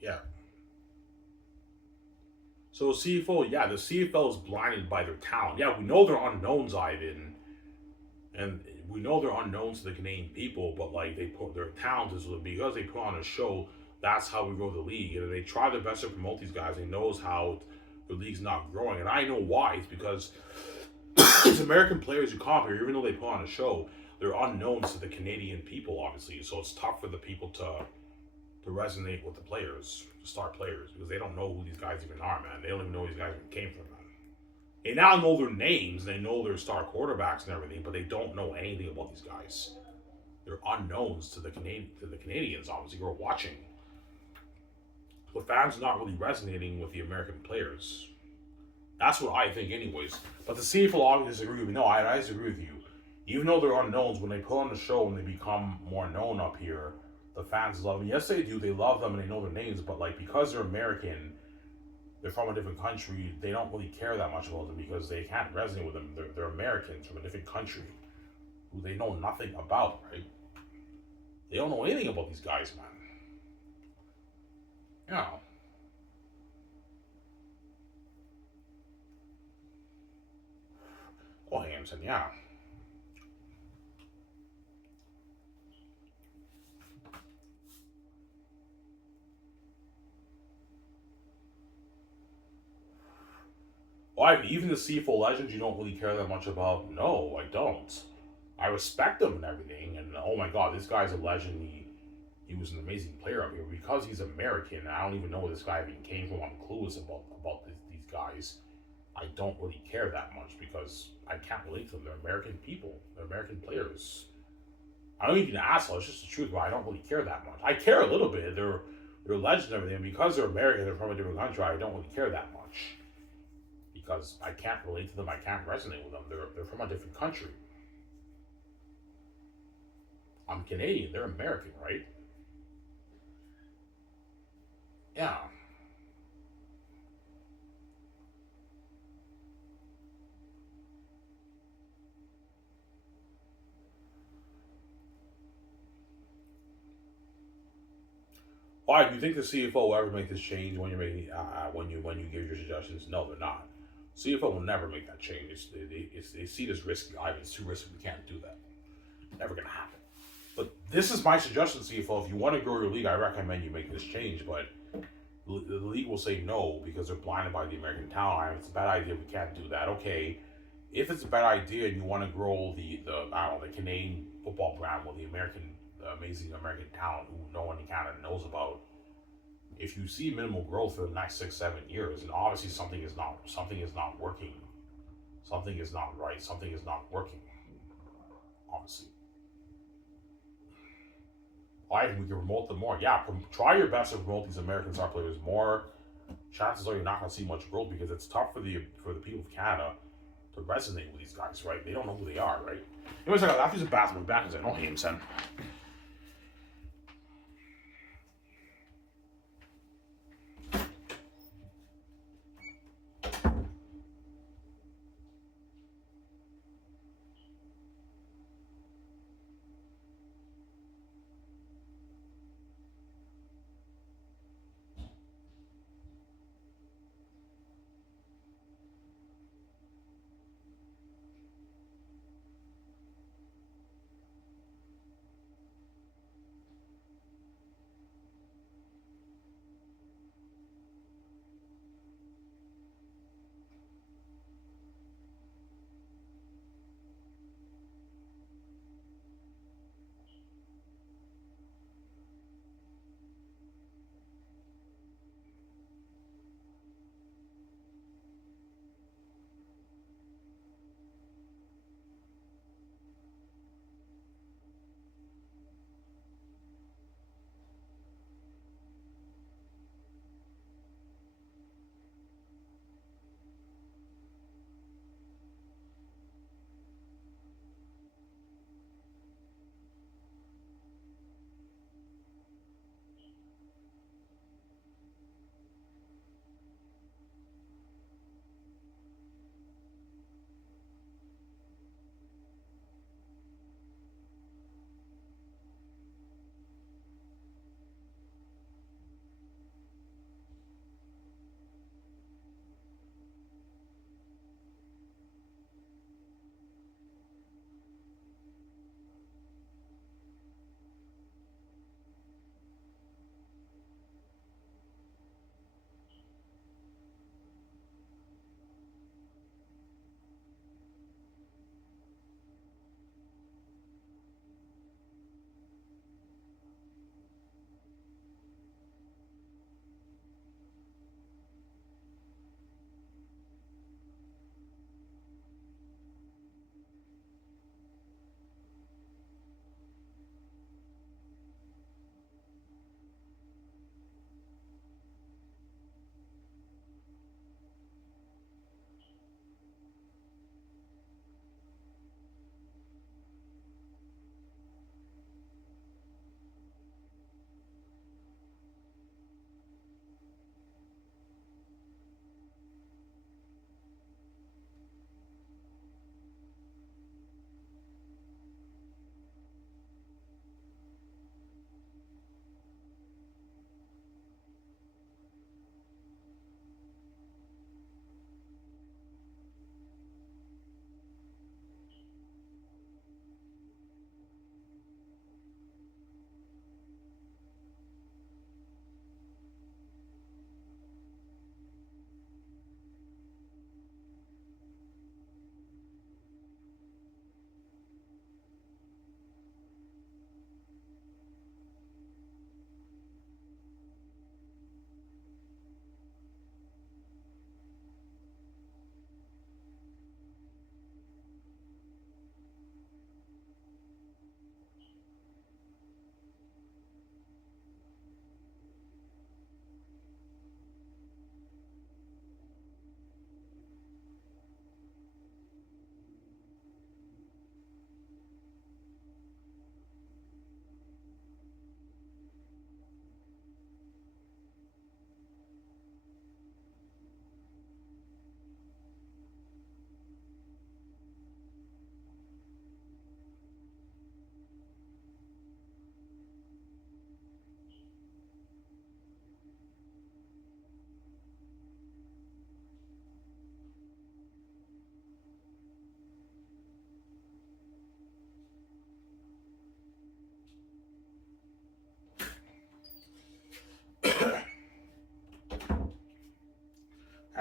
Yeah. So CFL, yeah, the CFL is blinded by their talent. Yeah, we know they're unknowns, Ivan, and we know they're unknowns to the Canadian people. But like, they put their talent is because they put on a show. That's how we grow the league, and they try their best to promote these guys. They knows how the league's not growing, and I know why. It's because these American players who come here, even though they put on a show, they're unknowns to the Canadian people, obviously. So it's tough for the people to resonate with the players, the star players, because they don't know who these guys even are, man. They don't even know who these guys even came from, man. They now know their names, they know their star quarterbacks and everything, but they don't know anything about these guys. They're unknowns to the Canadians, obviously, who are watching. The fans are not really resonating with the American players. That's what I think, anyways. But the CFL obviously disagree with me. No, I disagree with you. Even though they're unknowns, when they put on the show and they become more known up here, the fans love them. Yes, they do. They love them and they know their names. But like because they're American, they're from a different country. They don't really care that much about them because they can't resonate with them. They're Americans from a different country who they know nothing about, right? They don't know anything about these guys, man. Yeah. Oh, Hamson, yeah. Why? Even the CFL legends you don't really care that much about? No, I don't. I respect him and everything, and oh my god, this guy's a legend. He was an amazing player up here because he's American. I don't even know where this guy even came from. I'm clueless about these guys. I don't really care that much because I can't relate to them. They're American people. They're American players. I don't even asshole. It's just the truth, but I don't really care that much. I care a little bit. They're legends and everything. Because they're American, they're from a different country. I don't really care that much because I can't relate to them. I can't resonate with them. They're from a different country. I'm Canadian. They're American, right? Yeah. Why do you think the CFO will ever make this change when you're making when you give your suggestions? No, they're not. CFO will never make that change. They see this risky. It's too risky. We can't do that. Never gonna happen. But this is my suggestion, CFO. If you want to grow your league, I recommend you make this change. But the league will say no because they're blinded by the American talent. It's a bad idea. We can't do that. Okay, if it's a bad idea and you want to grow the I don't know the Canadian football brand with the amazing American talent who no one in Canada knows about, if you see minimal growth for the next 6 7 years, and obviously something is not working, something is not right, something is not working. Obviously, why we can promote them more? Yeah, try your best to promote these American star players more. Chances are you're not going to see much growth because it's tough for the people of Canada to resonate with these guys, right? They don't know who they are, right? Anyways, I got after the bathroom back and I know him, son.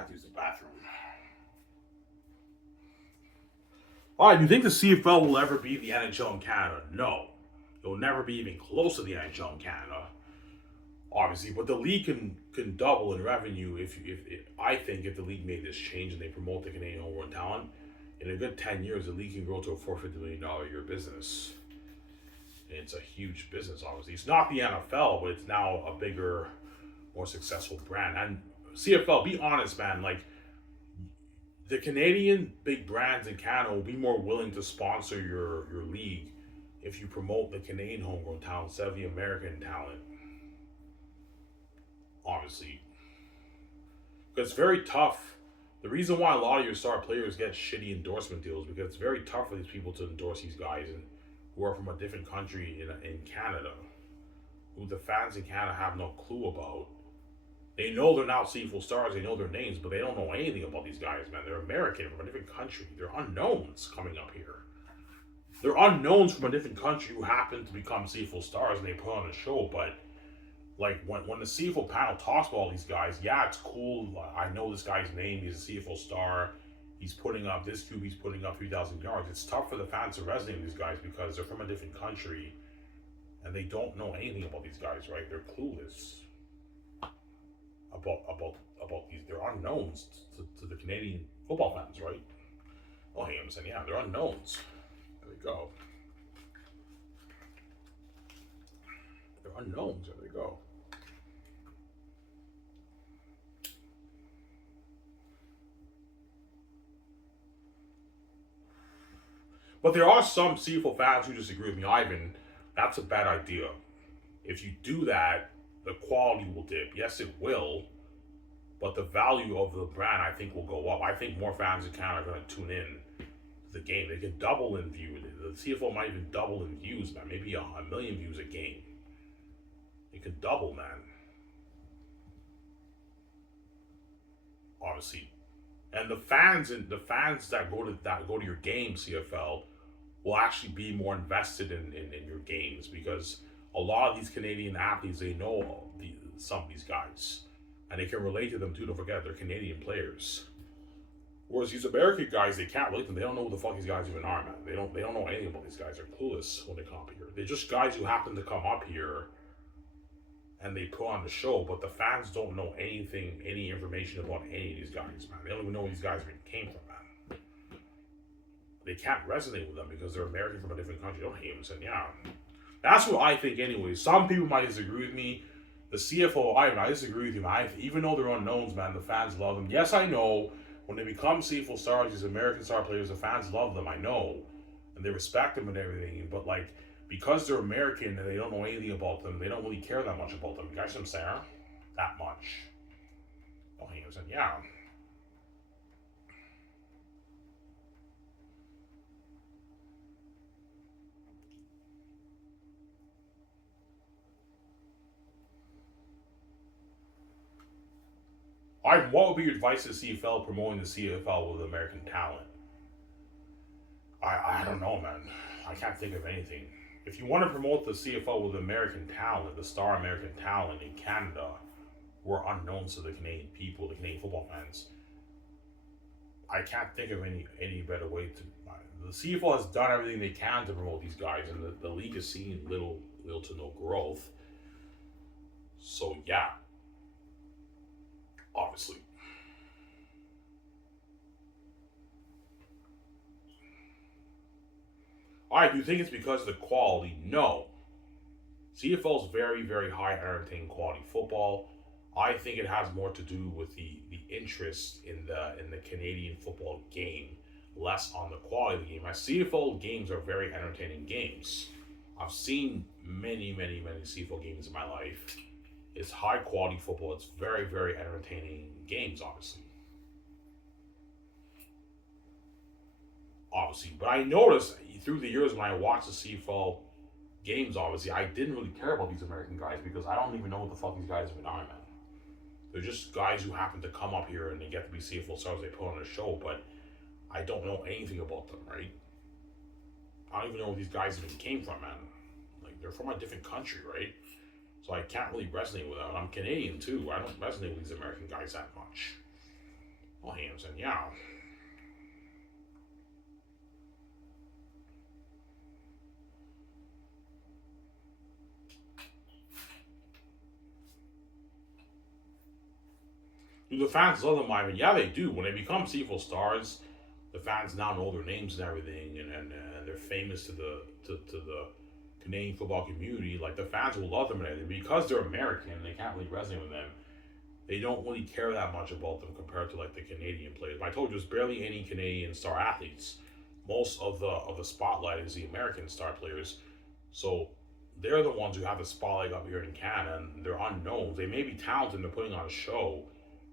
have to use the bathroom. All right, do you think the CFL will ever be the NHL in Canada? No. It will never be even close to the NHL in Canada, obviously. But the league can double in revenue if I think if the league made this change and they promote the Canadian homegrown talent, in a good 10 years, the league can grow to a $450 million a year business. And it's a huge business, obviously. It's not the NFL, but it's now a bigger, more successful brand. And CFL, be honest, man, like the Canadian big brands in Canada will be more willing to sponsor your league if you promote the Canadian homegrown talent instead of the American talent. Obviously, because it's very tough. The reason why a lot of your star players get shitty endorsement deals because it's very tough for these people to endorse these guys and who are from a different country in Canada, who the fans in Canada have no clue about. They know they're not CFL stars, they know their names, but they don't know anything about these guys, man. They're American from a different country. They're unknowns coming up here. They're unknowns from a different country who happen to become CFL stars and they put on a show, but like when the CFL panel talks about all these guys, yeah, it's cool. I know this guy's name. He's a CFL star. He's putting up this cube. He's putting up 3,000 yards. It's tough for the fans to resonate with these guys because they're from a different country and they don't know anything about these guys, right? They're clueless about these. They're unknowns to the Canadian football fans, right? Oh, hey, I'm saying, yeah, they're unknowns. There we go. They're unknowns. There we go. But there are some CFL fans who disagree with me. Ivan, that's a bad idea. If you do that, the quality will dip. Yes, it will. But the value of the brand, I think, will go up. I think more fans in Canada are going to tune in to the game. They can double in view. The CFL might even double in views, man. Maybe a million views a game. It could double, man. Obviously. And the fans that go to your game, CFL, will actually be more invested in your games because a lot of these Canadian athletes, they know some of these guys and they can relate to them too. Don't forget, they're Canadian players. Whereas these American guys, they can't relate to them. They don't know who the fuck these guys even are, man. They don't know anything about these guys. They're clueless when they come up here. They're just guys who happen to come up here and they put on the show, but the fans don't know anything, any information about any of these guys, man. They don't even know where these guys even came from, man. They can't resonate with them because they're American from a different country. Don't hate them, saying, yeah. That's what I think anyway. Some people might disagree with me. The CFO, I disagree with you, man. Even though they're unknowns, man, the fans love them. Yes, I know. When they become CFL stars, these American star players, the fans love them, I know. And they respect them and everything. But, like, because they're American and they don't know anything about them, they don't really care that much about them. You guys know what I'm saying? That much. Oh, he was saying, yeah. What would be your advice to CFL promoting the CFL with American talent? I don't know, man. I can't think of anything. If you want to promote the CFL with American talent, the star American talent in Canada, who are unknowns to the Canadian people, the Canadian football fans, I can't think of any better way to. The CFL has done everything they can to promote these guys, and the league has seen little to no growth. So yeah, obviously. All right, do you think it's because of the quality? No. CFL is very, very high entertaining quality football. I think it has more to do with the interest in the Canadian football game, less on the quality of the game. My CFL games are very entertaining games. I've seen many, many, many CFL games in my life. It's high quality football. It's very, very entertaining games, obviously. But I noticed through the years when I watched the CFL games, obviously, I didn't really care about these American guys because I don't even know what the fuck these guys even are, man. They're just guys who happen to come up here and they get to be CFL stars. They put on a show, but I don't know anything about them, right? I don't even know where these guys even came from, man. Like, they're from a different country, right? So I can't really resonate with them. I'm Canadian too. I don't resonate with these American guys that much. Oh, Hamson, yeah. Do the fans love them, Ivan? Yeah, they do. When they become CFL stars, the fans now know their names and everything, and they're famous to the Canadian football community. Like the fans will love them and everything because they're American. They can't really resonate with them. They don't really care that much about them compared to like the Canadian players. But I told you, there's barely any Canadian star athletes. Most of the spotlight is the American star players. So they're the ones who have the spotlight up here in Canada, and they're unknowns. They may be talented and they're putting on a show,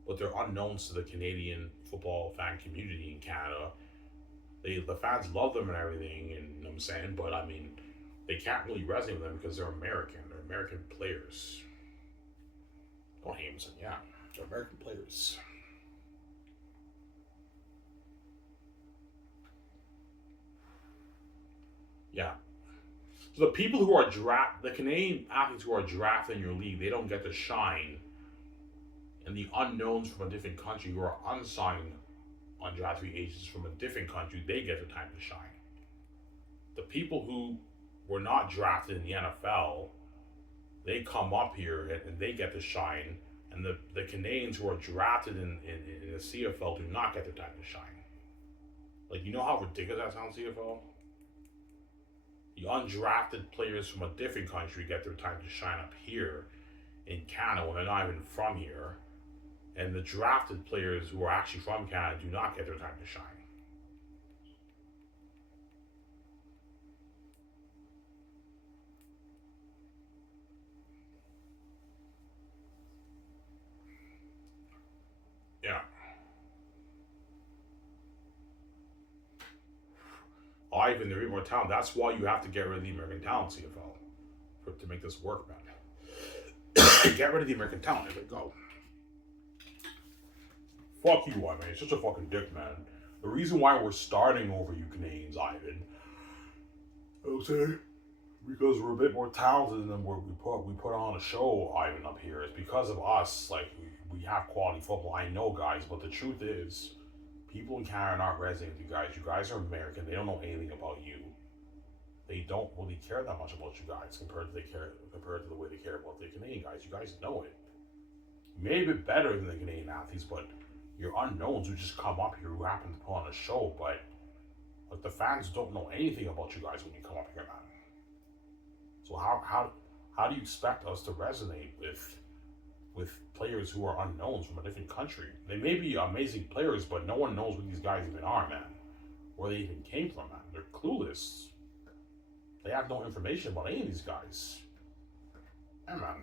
but they're unknowns to the Canadian football fan community in Canada. The fans love them and everything, and you know what I'm saying, but I mean, they can't really resonate with them because they're American. They're American players. Oh, Hameson, yeah, they're American players. Yeah. So the people who are the Canadian athletes who are drafted in your league, they don't get to shine, and the unknowns from a different country who are unsigned undrafted free agents from a different country, they get the time to shine. The people who were not drafted in the NFL, they come up here and they get to shine. And the Canadians who are drafted in the CFL do not get the time to shine. Like, you know how ridiculous that sounds, CFL? The undrafted players from a different country get their time to shine up here in Canada when they're not even from here. And the drafted players who are actually from Canada do not get their time to shine. Yeah. Even there is more talent. That's why you have to get rid of the American talent, CFL, to make this work, man. Get rid of the American talent. There we go. Fuck you, Ivan. You're such a fucking dick, man. The reason why we're starting over you Canadians, Ivan, okay, because we're a bit more talented than we put on a show, Ivan, up here. It's because of us. Like we have quality football. I know, guys, but the truth is, people in Canada are not resonating with you guys. You guys are American. They don't know anything about you. They don't really care that much about you guys compared to the way they care about the Canadian guys. You guys know it. Maybe better than the Canadian athletes, but you're unknowns who just come up here who happen to put on a show, but like the fans don't know anything about you guys when you come up here, man. So how do you expect us to resonate with players who are unknowns from a different country? They may be amazing players, but no one knows what these guys even are, man. Where they even came from, man. They're clueless. They have no information about any of these guys. Yeah, man.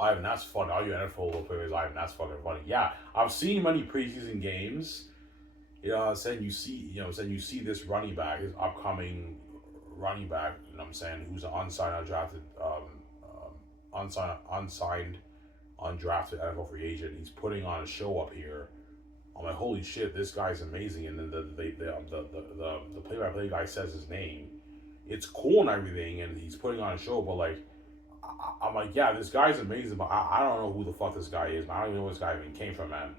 Ivan, that's funny. All you NFL players, Ivan, that's fucking funny. Yeah, I've seen many preseason games. You know, saying saying you see this running back, this upcoming running back. You know, what I'm saying who's an unsigned, undrafted, undrafted NFL free agent. He's putting on a show up here. I'm like, holy shit, this guy's amazing. And then the play-by-play guy says his name. It's cool and everything, and he's putting on a show, but like I'm like, yeah, this guy's amazing, but I don't know who the fuck this guy is, man. I don't even know where this guy even came from, man.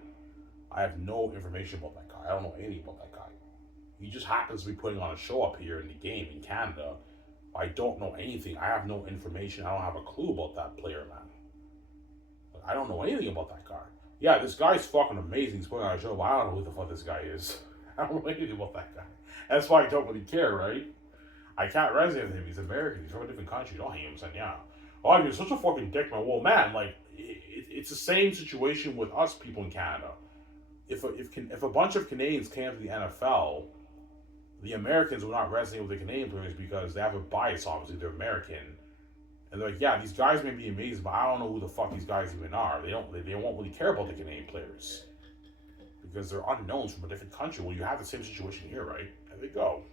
I have no information about that guy. I don't know anything about that guy. He just happens to be putting on a show up here in the game in Canada. I don't know anything. I have no information. I don't have a clue about that player, man. Like, I don't know anything about that guy. Yeah, this guy's fucking amazing. He's putting on a show, but I don't know who the fuck this guy is. I don't know anything about that guy. That's why I don't really care, right? I can't resonate with him. He's American. He's from a different country. Don't hate him, son. Yeah. Oh, you're such a fucking dick, man. Well, man, like it's the same situation with us people in Canada. If a bunch of Canadians came to the NFL, the Americans will not resonate with the Canadian players because they have a bias. Obviously, they're American, and they're like, yeah, these guys may be amazing, but I don't know who the fuck these guys even are. They won't really care about the Canadian players because they're unknowns from a different country. Well, you have the same situation here, right? There they go.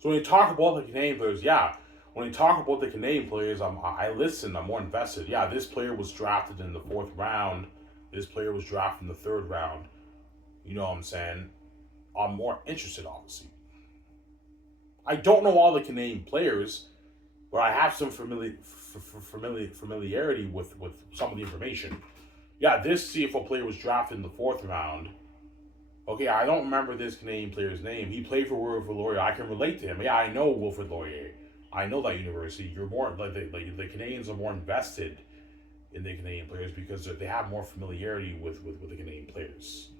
So when you talk about the Canadian players, yeah. When you talk about the Canadian players, I listen. I'm more invested. Yeah, this player was drafted in the fourth round. This player was drafted in the third round. You know what I'm saying? I'm more interested, obviously. I don't know all the Canadian players, but I have some familiarity with some of the information. Yeah, this CFL player was drafted in the fourth round. Okay, I don't remember this Canadian player's name. He played for Wilfrid Laurier. I can relate to him. Yeah, I know Wilfrid Laurier. I know that university. You're more like the Canadians are more invested in the Canadian players because they have more familiarity with the Canadian players,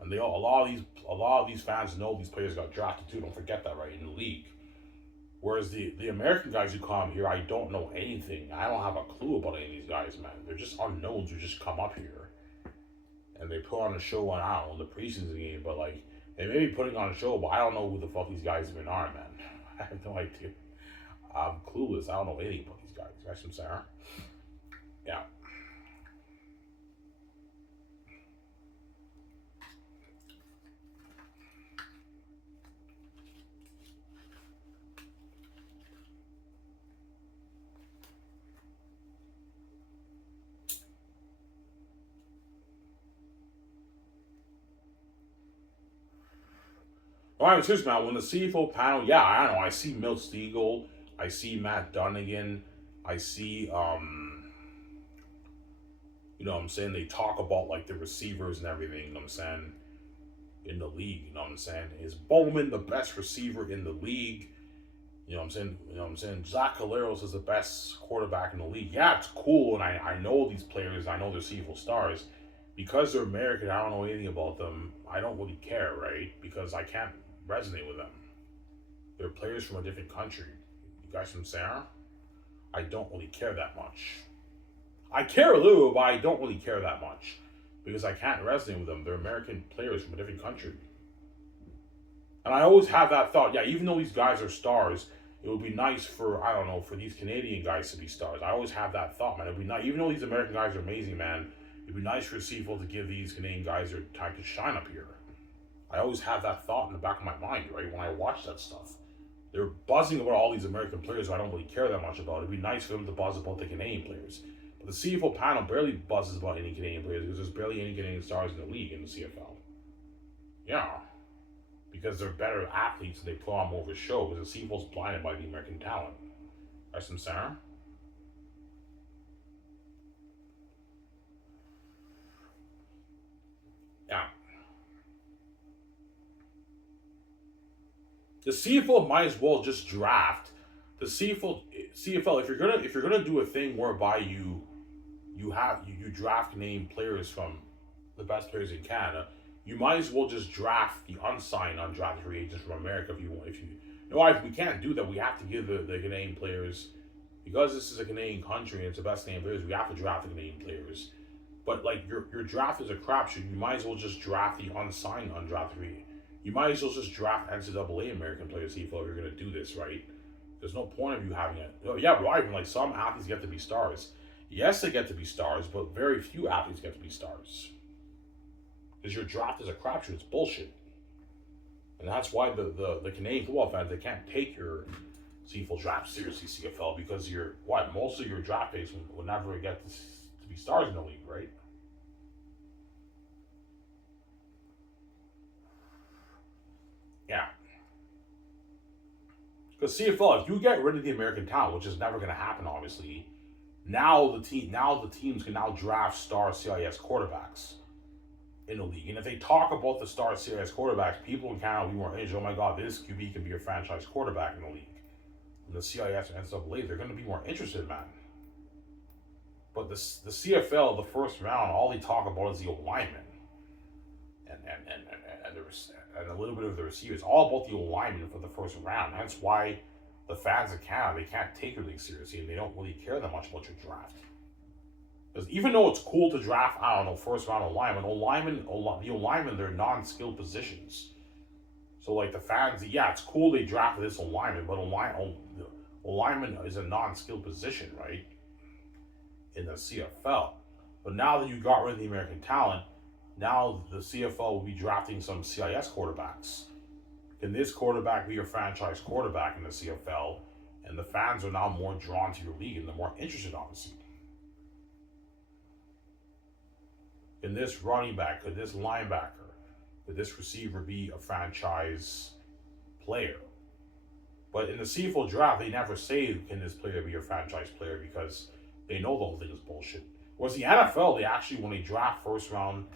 and a lot of these fans know these players got drafted too. Don't forget that, right, in the league. Whereas the American guys who come here, I don't know anything. I don't have a clue about any of these guys, man. They're just unknowns who just come up here and they put on a show on, I don't know, the preseason game, but like they may be putting on a show, but I don't know who the fuck these guys even are, man. I have no idea. I'm clueless. I don't know anything about these guys. You guys what I'm saying? Yeah. All right, seriously, man. When the CFO panel, yeah, I don't know. I see Milt Stegall. I see Matt Dunnigan. I see, you know what I'm saying? They talk about like the receivers and everything, you know what I'm saying? In the league, you know what I'm saying? Is Bowman the best receiver in the league? You know what I'm saying? You know what I'm saying? Zach Caleros is the best quarterback in the league. Yeah, it's cool, and I know these players. I know they're CFL stars. Because they're American, I don't know anything about them. I don't really care, right? Because I can't resonate with them. They're players from a different country. You guys from Sarah? I don't really care that much. I care a little, but I don't really care that much. Because I can't resonate with them. They're American players from a different country. And I always have that thought, yeah, even though these guys are stars, it would be nice for, I don't know, for these Canadian guys to be stars. I always have that thought, man. It would be nice, even though these American guys are amazing, man, it'd be nice for CFL to give these Canadian guys their time to shine up here. I always have that thought in the back of my mind, right, when I watch that stuff. They're buzzing about all these American players who I don't really care that much about. It'd be nice for them to buzz about the Canadian players. But the CFL panel barely buzzes about any Canadian players because there's barely any Canadian stars in the league in the CFL. Yeah. Because they're better athletes and they put on more of a show because the CFL's blinded by the American talent. That's what I'm saying. Yeah. The CFL might as well just draft the CFL if you're gonna do a thing whereby you draft name players from the best players in Canada, you might as well just draft the unsigned undrafted free agents from America if you want. If you no, if we can't do that, we have to give the Canadian players because this is a Canadian country and it's the best Canadian players. We have to draft the Canadian players. But like your draft is a crapshoot. You might as well just draft the unsigned undrafted free. You might as well just draft NCAA American players if you're going to do this, right? There's no point of you having it. Oh, yeah, right. Like some athletes get to be stars. Yes, they get to be stars, but very few athletes get to be stars. Because your draft is a crapshoot. It's bullshit. And that's why the Canadian football fans, they can't take your CFL draft seriously, CFL, because most of your draft picks will never get to be stars in the league, right? Yeah. Because CFL, if you get rid of the American talent, which is never going to happen, obviously, now the teams can now draft star CIS quarterbacks in the league. And if they talk about the star CIS quarterbacks, people in Canada will be more interested. Oh my God, this QB can be a franchise quarterback in the league. And the CIS and NCAA, they're going to be more interested, man. But the CFL, the first round, all they talk about is the alignment and a little bit of the receivers. All about the alignment for the first round. Hence why the fans of Canada, they can't take your league seriously and they don't really care that much about your draft. Because even though it's cool to draft, I don't know, first round the alignment, they're non-skilled positions. So like the fans, yeah, it's cool they drafted this alignment, but alignment is a non-skilled position, right? In the CFL. But now that you got rid of the American talent, now the CFL will be drafting some CIS quarterbacks Can this quarterback be your franchise quarterback in the CFL? And the fans are now more drawn to your league and they're more interested, obviously. Can this running back, could this linebacker, could this receiver be a franchise player? But in the CFL draft, they never say, can this player be a franchise player, because they know the whole thing is bullshit. Whereas the NFL, they actually, when they draft first round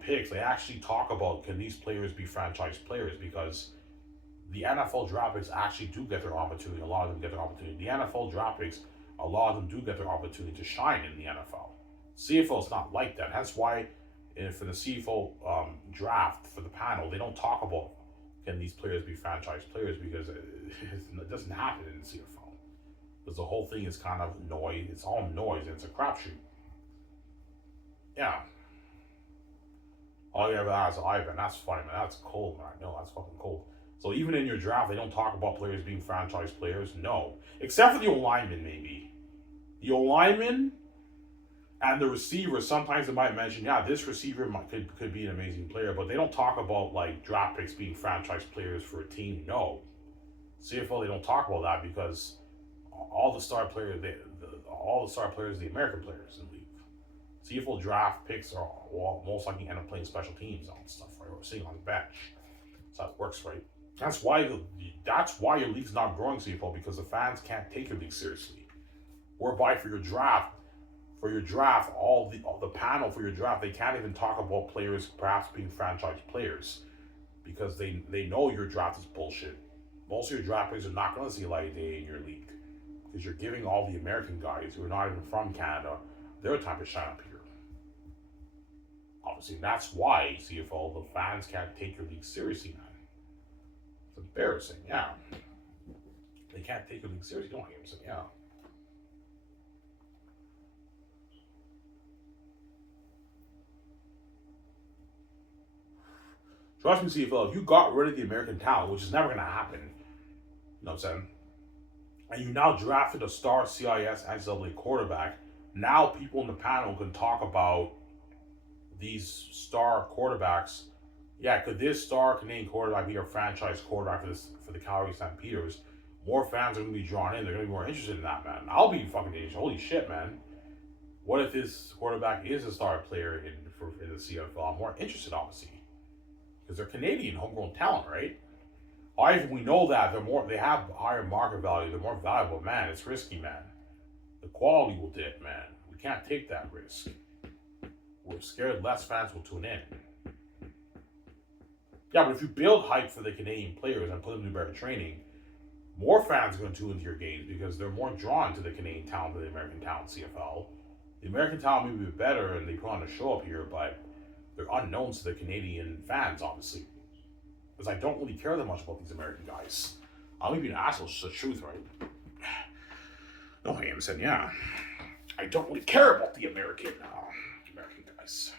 picks, they actually talk about, can these players be franchise players, because the NFL draft picks actually do get their opportunity. A lot of them get their opportunity. The NFL draft picks, a lot of them do get their opportunity to shine in the NFL. CFL is not like that. That's why for the CFL draft, for the panel, they don't talk about, can these players be franchise players, because it doesn't happen in the CFL. Because the whole thing is kind of noise. It's all noise. It's a crapshoot. Yeah. All you ever have is Ivan. That's funny, man. That's cold, man. I know, that's fucking cold. So even in your draft, they don't talk about players being franchise players. No. Except for the O-lineman, maybe. The O-lineman and the receiver, sometimes they might mention, yeah, this receiver could be an amazing player, but they don't talk about like draft picks being franchise players for a team. No. CFL, they don't talk about that, because all the star players, the American players in the league. CFL draft picks are most likely end up playing special teams on stuff, right? Or sitting on the bench. That's how it works, right? That's why your league's not growing, CFL, because the fans can't take your league seriously. Whereby for your draft, all the panel for your draft, they can't even talk about players perhaps being franchise players, because they know your draft is bullshit. Most of your draft players are not going to see light of day in your league, because you're giving all the American guys who are not even from Canada their time to shine up here. Obviously, that's why CFL, the fans can't take your league seriously, man. It's embarrassing, yeah. They can't take your league seriously, don't you? Yeah. Trust me, CFL, if you got rid of the American talent, which is never going to happen, you know what I'm saying? And you now drafted a star CIS NCAA quarterback, now people in the panel can talk about these star quarterbacks. Yeah, could this star Canadian quarterback be a franchise quarterback for the Calgary Stampeders? More fans are going to be drawn in. They're going to be more interested in that, man. I'll be fucking interested. Holy shit, man. What if this quarterback is a star player in the CFL? I'm more interested, obviously, because they're Canadian homegrown talent, right? We know that they have higher market value. They're more valuable, man. It's risky, man. The quality will dip, man. We can't take that risk. We're scared less fans will tune in. Yeah, but if you build hype for the Canadian players and put them through better training, more fans are going to tune into your games, because they're more drawn to the Canadian talent than the American talent CFL. The American talent may be better and they put on a show up here, but they're unknowns to the Canadian fans, obviously. Because I don't really care that much about these American guys. I'm being an asshole, it's the truth, right? No, I am saying, yeah. I don't really care about the American guys.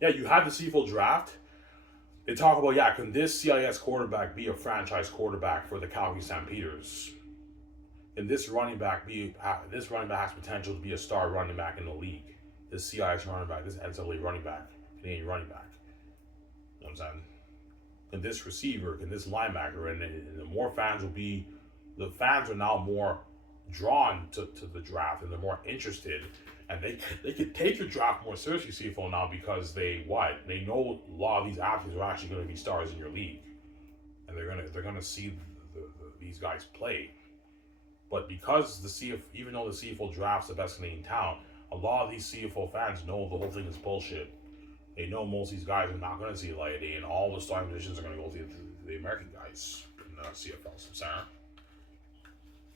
Yeah, you had the CFL draft. They talk about, yeah, can this CIS quarterback be a franchise quarterback for the Calgary Stampeders? Can this running back has potential to be a star running back in the league? This CIS running back, this NCAA running back, Canadian running back. You know what I'm saying? Can this receiver, can this linebacker, and the more fans the fans are now more drawn to the draft, and they're more interested, and they can take your draft more seriously, CFL, now, because they know a lot of these athletes are actually going to be stars in your league, and they're gonna see these guys play. But because even though the CFL draft's the best Canadian talent, a lot of these CFL fans know the whole thing is bullshit. They know most of these guys are not going to see the light of day, and all the starting positions are going to go to the American guys in the CFL. So,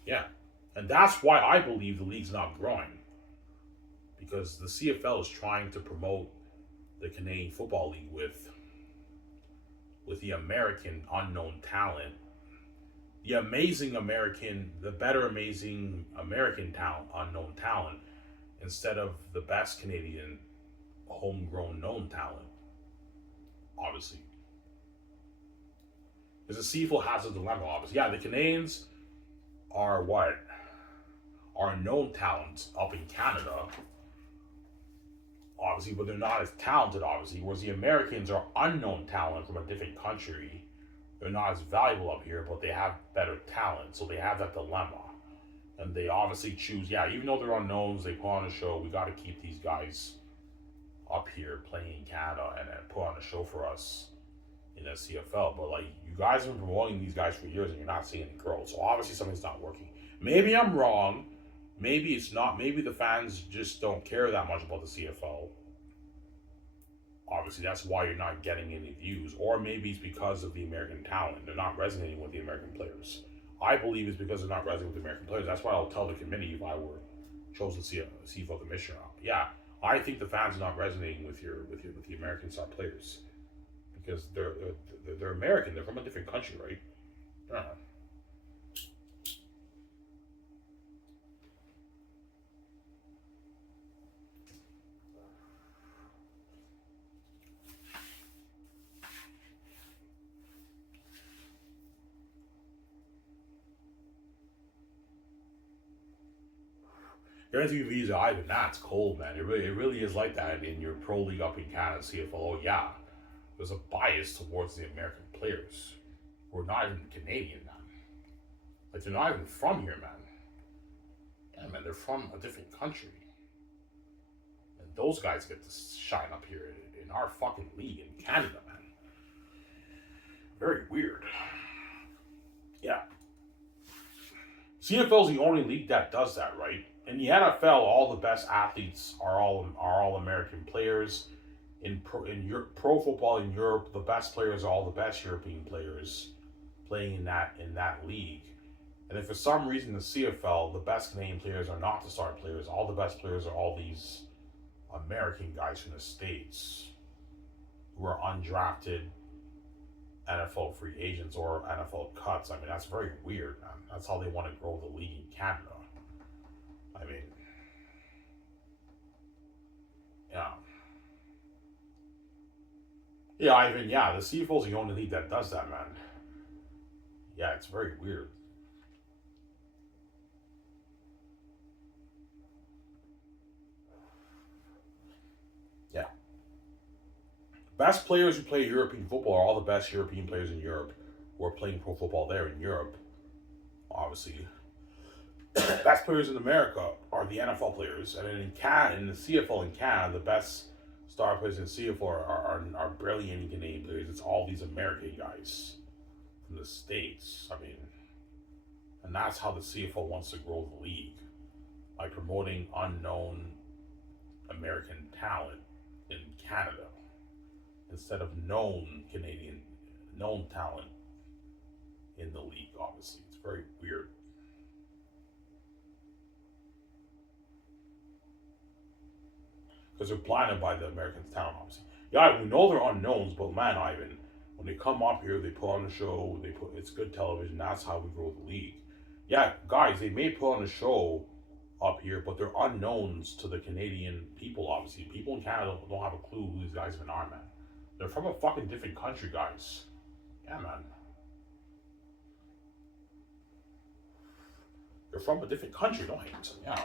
yeah. And that's why I believe the league's not growing. Because the CFL is trying to promote the Canadian Football League with the American unknown talent, the better amazing American talent, unknown talent, instead of the best Canadian homegrown known talent, obviously. Because the CFL has a dilemma, obviously. Yeah, the Canadians are what? Are known talents up in Canada, obviously, but they're not as talented, obviously. Whereas the Americans are unknown talent from a different country. They're not as valuable up here, but they have better talent, so they have that dilemma. And they obviously choose, yeah, even though they're unknowns, they put on a show. We got to keep these guys up here playing in Canada and put on a show for us in the CFL. But like, you guys have been promoting these guys for years and you're not seeing any growth. So obviously something's not working. Maybe I'm wrong. Maybe it's not. Maybe the fans just don't care that much about the CFL. Obviously, that's why you're not getting any views. Or maybe it's because of the American talent. They're not resonating with the American players. I believe it's because they're not resonating with the American players. That's why I'll tell the committee if I were chosen to see a CFL commissioner. Yeah, I think the fans are not resonating with the American star players because they're American. They're from a different country, right? Yeah. Your interview visa, Ivan, that's cold, man. It really is like that in your pro league up in Canada, CFL. Oh, yeah, there's a bias towards the American players who are not even Canadian, man. Like, they're not even from here, man. Yeah, man, they're from a different country. And those guys get to shine up here in our fucking league in Canada, man. Very weird. Yeah. CFL is the only league that does that, right? In the NFL, all the best athletes are all American players. In pro football in Europe, the best players are all the best European players playing in that league. And if for some reason the CFL, the best Canadian players are not the star players, all the best players are all these American guys from the States who are undrafted NFL free agents or NFL cuts. I mean, that's very weird, man. That's how they want to grow the league in Canada. I mean, yeah. Yeah, Ivan, yeah, the CFL is the only league that does that, man. Yeah, it's very weird. Yeah. Best players who play European football are all the best European players in Europe who are playing pro football there in Europe, obviously. Best players in America are the NFL players, and then in the CFL in Canada, the best star players in CFL are barely any Canadian players. It's all these American guys from the States. I mean, and that's how the CFL wants to grow the league by promoting unknown American talent in Canada instead of known talent in the league. Obviously, it's very weird. Because they're blinded by the American talent, obviously. Yeah, we know they're unknowns, but man, Ivan, when they come up here, they put on a show. It's good television. That's how we grow the league. Yeah, guys, they may put on a show up here, but they're unknowns to the Canadian people. Obviously, people in Canada don't have a clue who these guys even are, man. They're from a fucking different country, guys. Yeah, man. They're from a different country, don't hate. Yeah.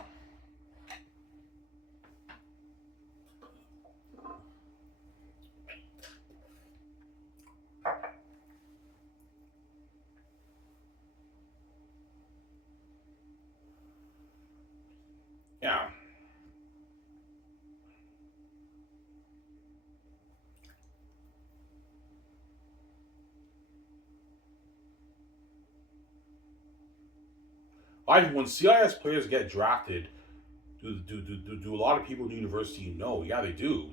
Yeah. When CIS players get drafted, do a lot of people in the university know? Yeah, they do.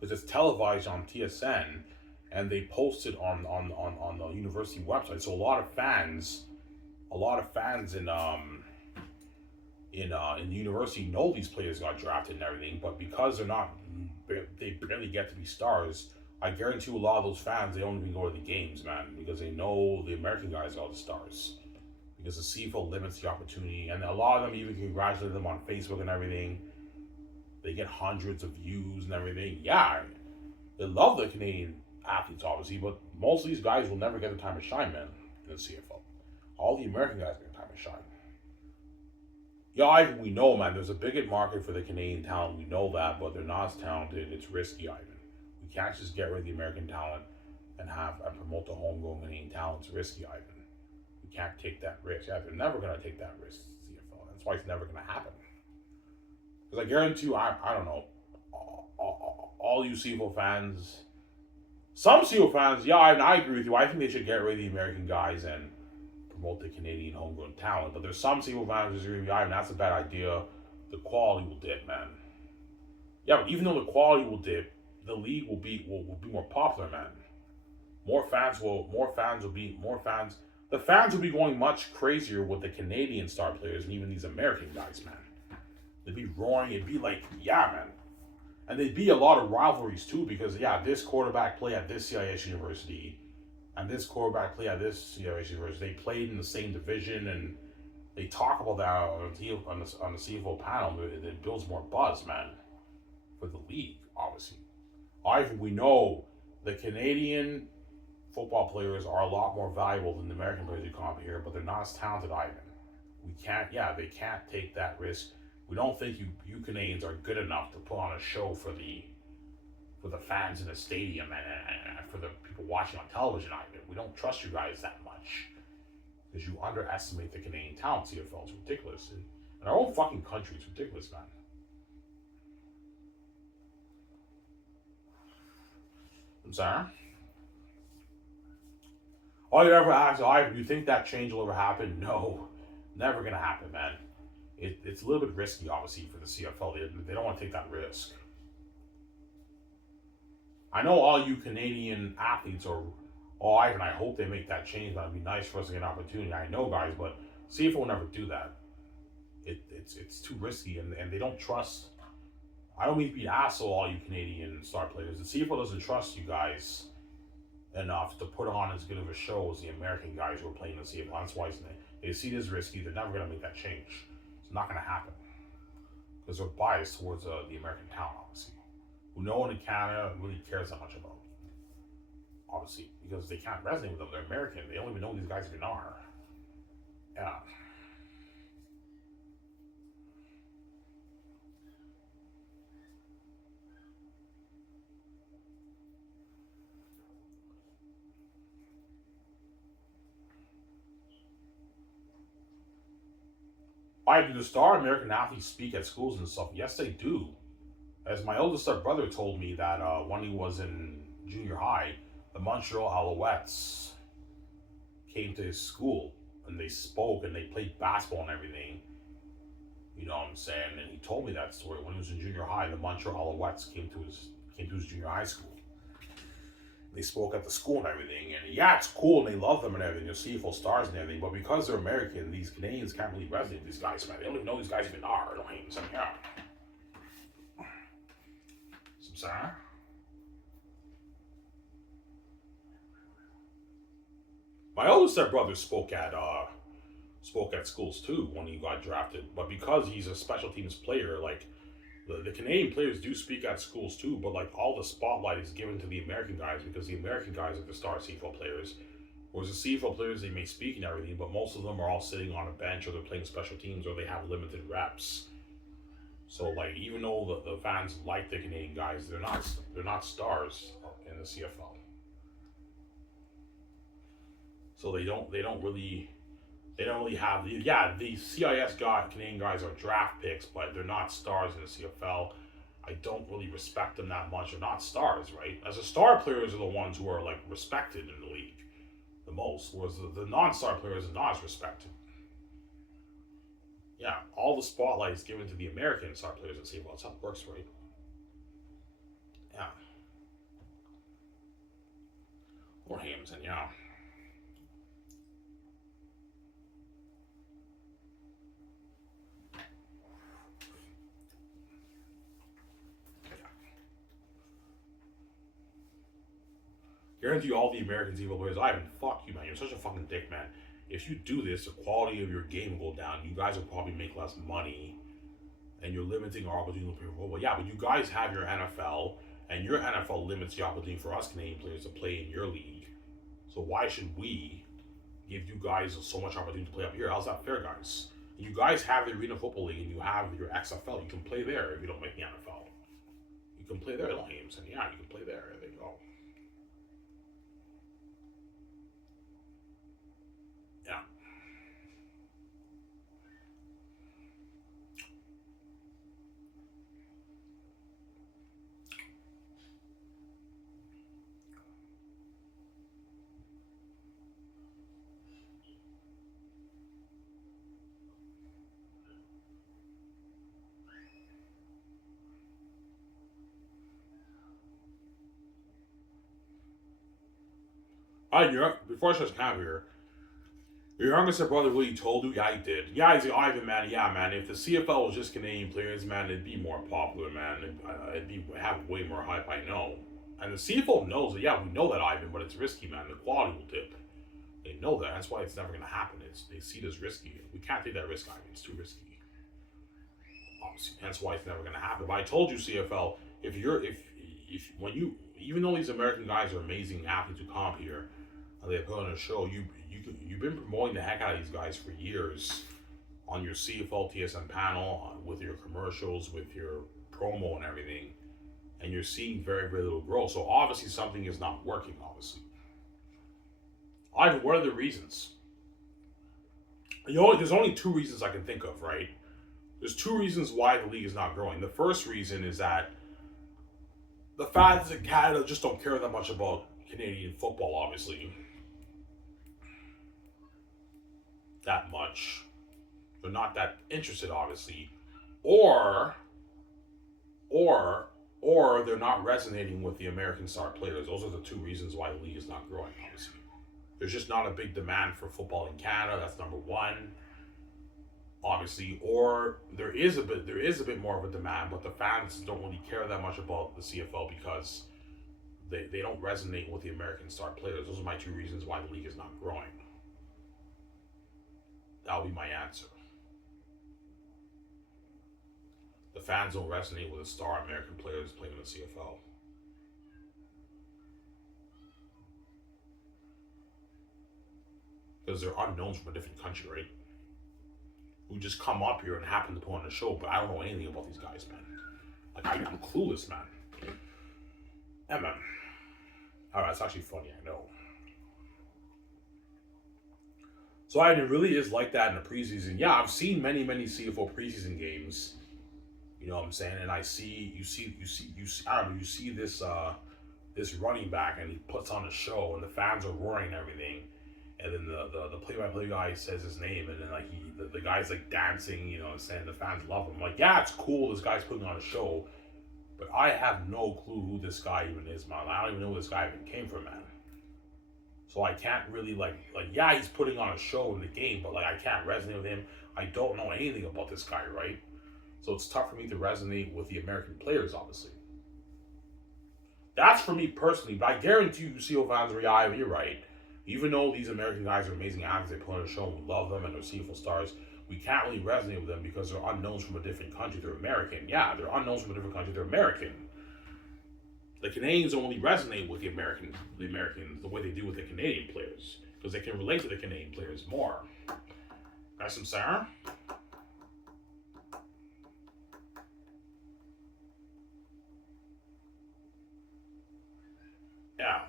Because it's televised on TSN and they post it on the university website. So a lot of fans in in university know these players got drafted and everything, but because they barely get to be stars. I guarantee you a lot of those fans, they don't even go to the games, man, because they know the American guys are the stars. Because the CFL limits the opportunity, and a lot of them even congratulate them on Facebook and everything. They get hundreds of views and everything. Yeah, they love the Canadian athletes, obviously, but most of these guys will never get the time to shine, man, in the CFL. All the American guys get the time to shine. Yeah, we know, man, there's a big market for the Canadian talent. We know that, but they're not as talented. It's risky, Ivan. We can't just get rid of the American talent and promote the homegrown Canadian talent. It's risky, Ivan. We can't take that risk. Yeah, they're never going to take that risk, CFL. That's why it's never going to happen. Because I guarantee you, I don't know, all you CFL fans, some CFL fans, yeah, I agree with you. I think they should get rid of the American guys and promote the Canadian homegrown talent. But there's some CFL fans who disagree with me. That's a bad idea. The quality will dip, man. Yeah, but even though the quality will dip, the league will be more popular, man. More fans. The fans will be going much crazier with the Canadian star players and even these American guys, man. They'd be roaring. It'd be like, yeah, man. And there'd be a lot of rivalries too, because yeah, this quarterback play at this CIS university, and this quarterback play at this CIS university. They played in the same division, and they talk about that on the CFL panel. It builds more buzz, man, for the league, obviously. We know the Canadian football players are a lot more valuable than the American players who come up here, but they're not as talented, Ivan. They can't take that risk. We don't think you Canadians are good enough to put on a show for the fans in the stadium and for the people watching on television, Ivan. We don't trust you guys that much because you underestimate the Canadian talent. CFL is ridiculous. In our own fucking country, it's ridiculous, man. I'm sorry? All you ever ask, do you think that change will ever happen? No, never gonna happen, man. It's a little bit risky, obviously, for the CFL. They don't want to take that risk. I know all you Canadian athletes are, Ivan, I hope they make that change. That'd be nice for us to get an opportunity. I know, guys, but CFL will never do that. It's too risky, and they don't trust. I don't mean to be an asshole, all you Canadian star players. The CFL doesn't trust you guys enough to put on as good of a show as the American guys who are playing the CFL. That's why they see this risky. They're never going to make that change. It's not going to happen because they're biased towards the American talent, obviously, who no one in Canada really cares that much about, obviously, because they can't resonate with them. They're American. They don't even know who these guys even are. Yeah. Do the star American athletes speak at schools and stuff? Yes, they do. As my oldest brother told me that when he was in junior high, the Montreal Alouettes came to his school and they spoke and they played basketball and everything. You know what I'm saying? And he told me that story when he was in junior high. The Montreal Alouettes came to his junior high school. They spoke at the school and everything, and yeah, it's cool, and they love them and everything. They're CFL stars and everything, but because they're American, these Canadians can't really resonate with these guys, man. They don't even know these guys even are. I don't hate them. Yeah. Some sorry. My oldest stepbrother spoke at schools too when he got drafted, but because he's a special teams player, like the Canadian players do speak at schools too, but like all the spotlight is given to the American guys because the American guys are the star CFL players. Whereas the CFL players, they may speak and everything, but most of them are all sitting on a bench or they're playing special teams or they have limited reps. So like even though the fans like the Canadian guys, they're not stars in the CFL. So they don't really have the CIS Canadian guys are draft picks, but they're not stars in the CFL. I don't really respect them that much. They're not stars, right? As a star players are the ones who are like respected in the league the most, whereas the non-star players are not as respected. Yeah, all the spotlight is given to the American star players in CFL. That's how it works, right? Yeah. Or Hamilton, yeah. Guarantee you all the American CFL players, Ivan, fuck you, man. You're such a fucking dick, man. If you do this, the quality of your game will go down. You guys will probably make less money, and you're limiting our opportunity to play for football. Yeah, but you guys have your NFL, and your NFL limits the opportunity for us Canadian players to play in your league. So why should we give you guys so much opportunity to play up here? How's that fair, guys? You guys have the Arena Football League, and you have your XFL. You can play there if you don't make the NFL. You can play there, James, and yeah, you can play there. There you go. Yeah. Before I start camp here, your youngest brother really told you? Yeah, he did. Yeah, he's like, Ivan, man. Yeah, man. If the CFL was just Canadian players, man, it'd be more popular, man. It'd have way more hype. I know, and the CFL knows that. Yeah, we know that, Ivan, but it's risky, man. The quality will dip. They know that. That's why it's never going to happen. They see it as risky. We can't take that risk, Ivan. It's too risky. Obviously, that's why it's never going to happen. But I told you, CFL, if when you, even though these American guys are amazing athletes who comp here, they put on a show. You've been promoting the heck out of these guys for years on your CFL TSM panel, with your commercials, with your promo and everything, and you're seeing very, very little growth. So obviously something is not working. Obviously, Ivan, what are the reasons? There's only two reasons I can think of, right? There's two reasons why the league is not growing. The first reason is that the fans in Canada just don't care that much about Canadian football, obviously. That much. They're not that interested, obviously. Or they're not resonating with the American star players. Those are the two reasons why the league is not growing, obviously. There's just not a big demand for football in Canada. That's number one. Obviously, or there is a bit more of a demand, but the fans don't really care that much about the CFL because they don't resonate with the American star players. Those are my two reasons why the league is not growing. That'll be my answer. The fans don't resonate with the star American players playing in the CFL. Because they're unknowns from a different country, right? Who just come up here and happen to put on a show, but I don't know anything about these guys, man. Like, I'm clueless, man. Yeah, man. Alright, it's actually funny, I know. So I it really is like that in the preseason. Yeah, I've seen many CFL preseason games. You know what I'm saying? And I see I don't know, you see this running back, and he puts on a show, and the fans are roaring and everything. And then the play-by-play guy says his name, and then like the guy's like dancing, you know, saying the fans love him. Like, yeah, it's cool. This guy's putting on a show, but I have no clue who this guy even is, man. I don't even know where this guy even came from, man. So I can't really like yeah, he's putting on a show in the game, but like I can't resonate with him. I don't know anything about this guy, right? So it's tough for me to resonate with the American players, obviously. That's for me personally, but I guarantee you, CFL fans are, yeah, you're right. Even though these American guys are amazing athletes, they put on a show, and we love them, and they're CFL stars, we can't really resonate with them because they're unknowns from a different country. They're American. Yeah, they're unknowns from a different country. They're American. The Canadians only resonate with the Americans the way they do with the Canadian players because they can relate to the Canadian players more. Got some Sarah? Yeah.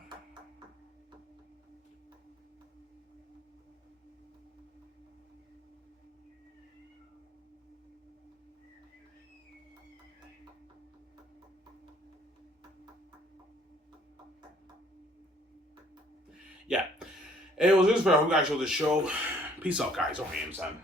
Yeah. It was just for I hope you guys enjoyed the show. Peace out, guys. Okay, I'm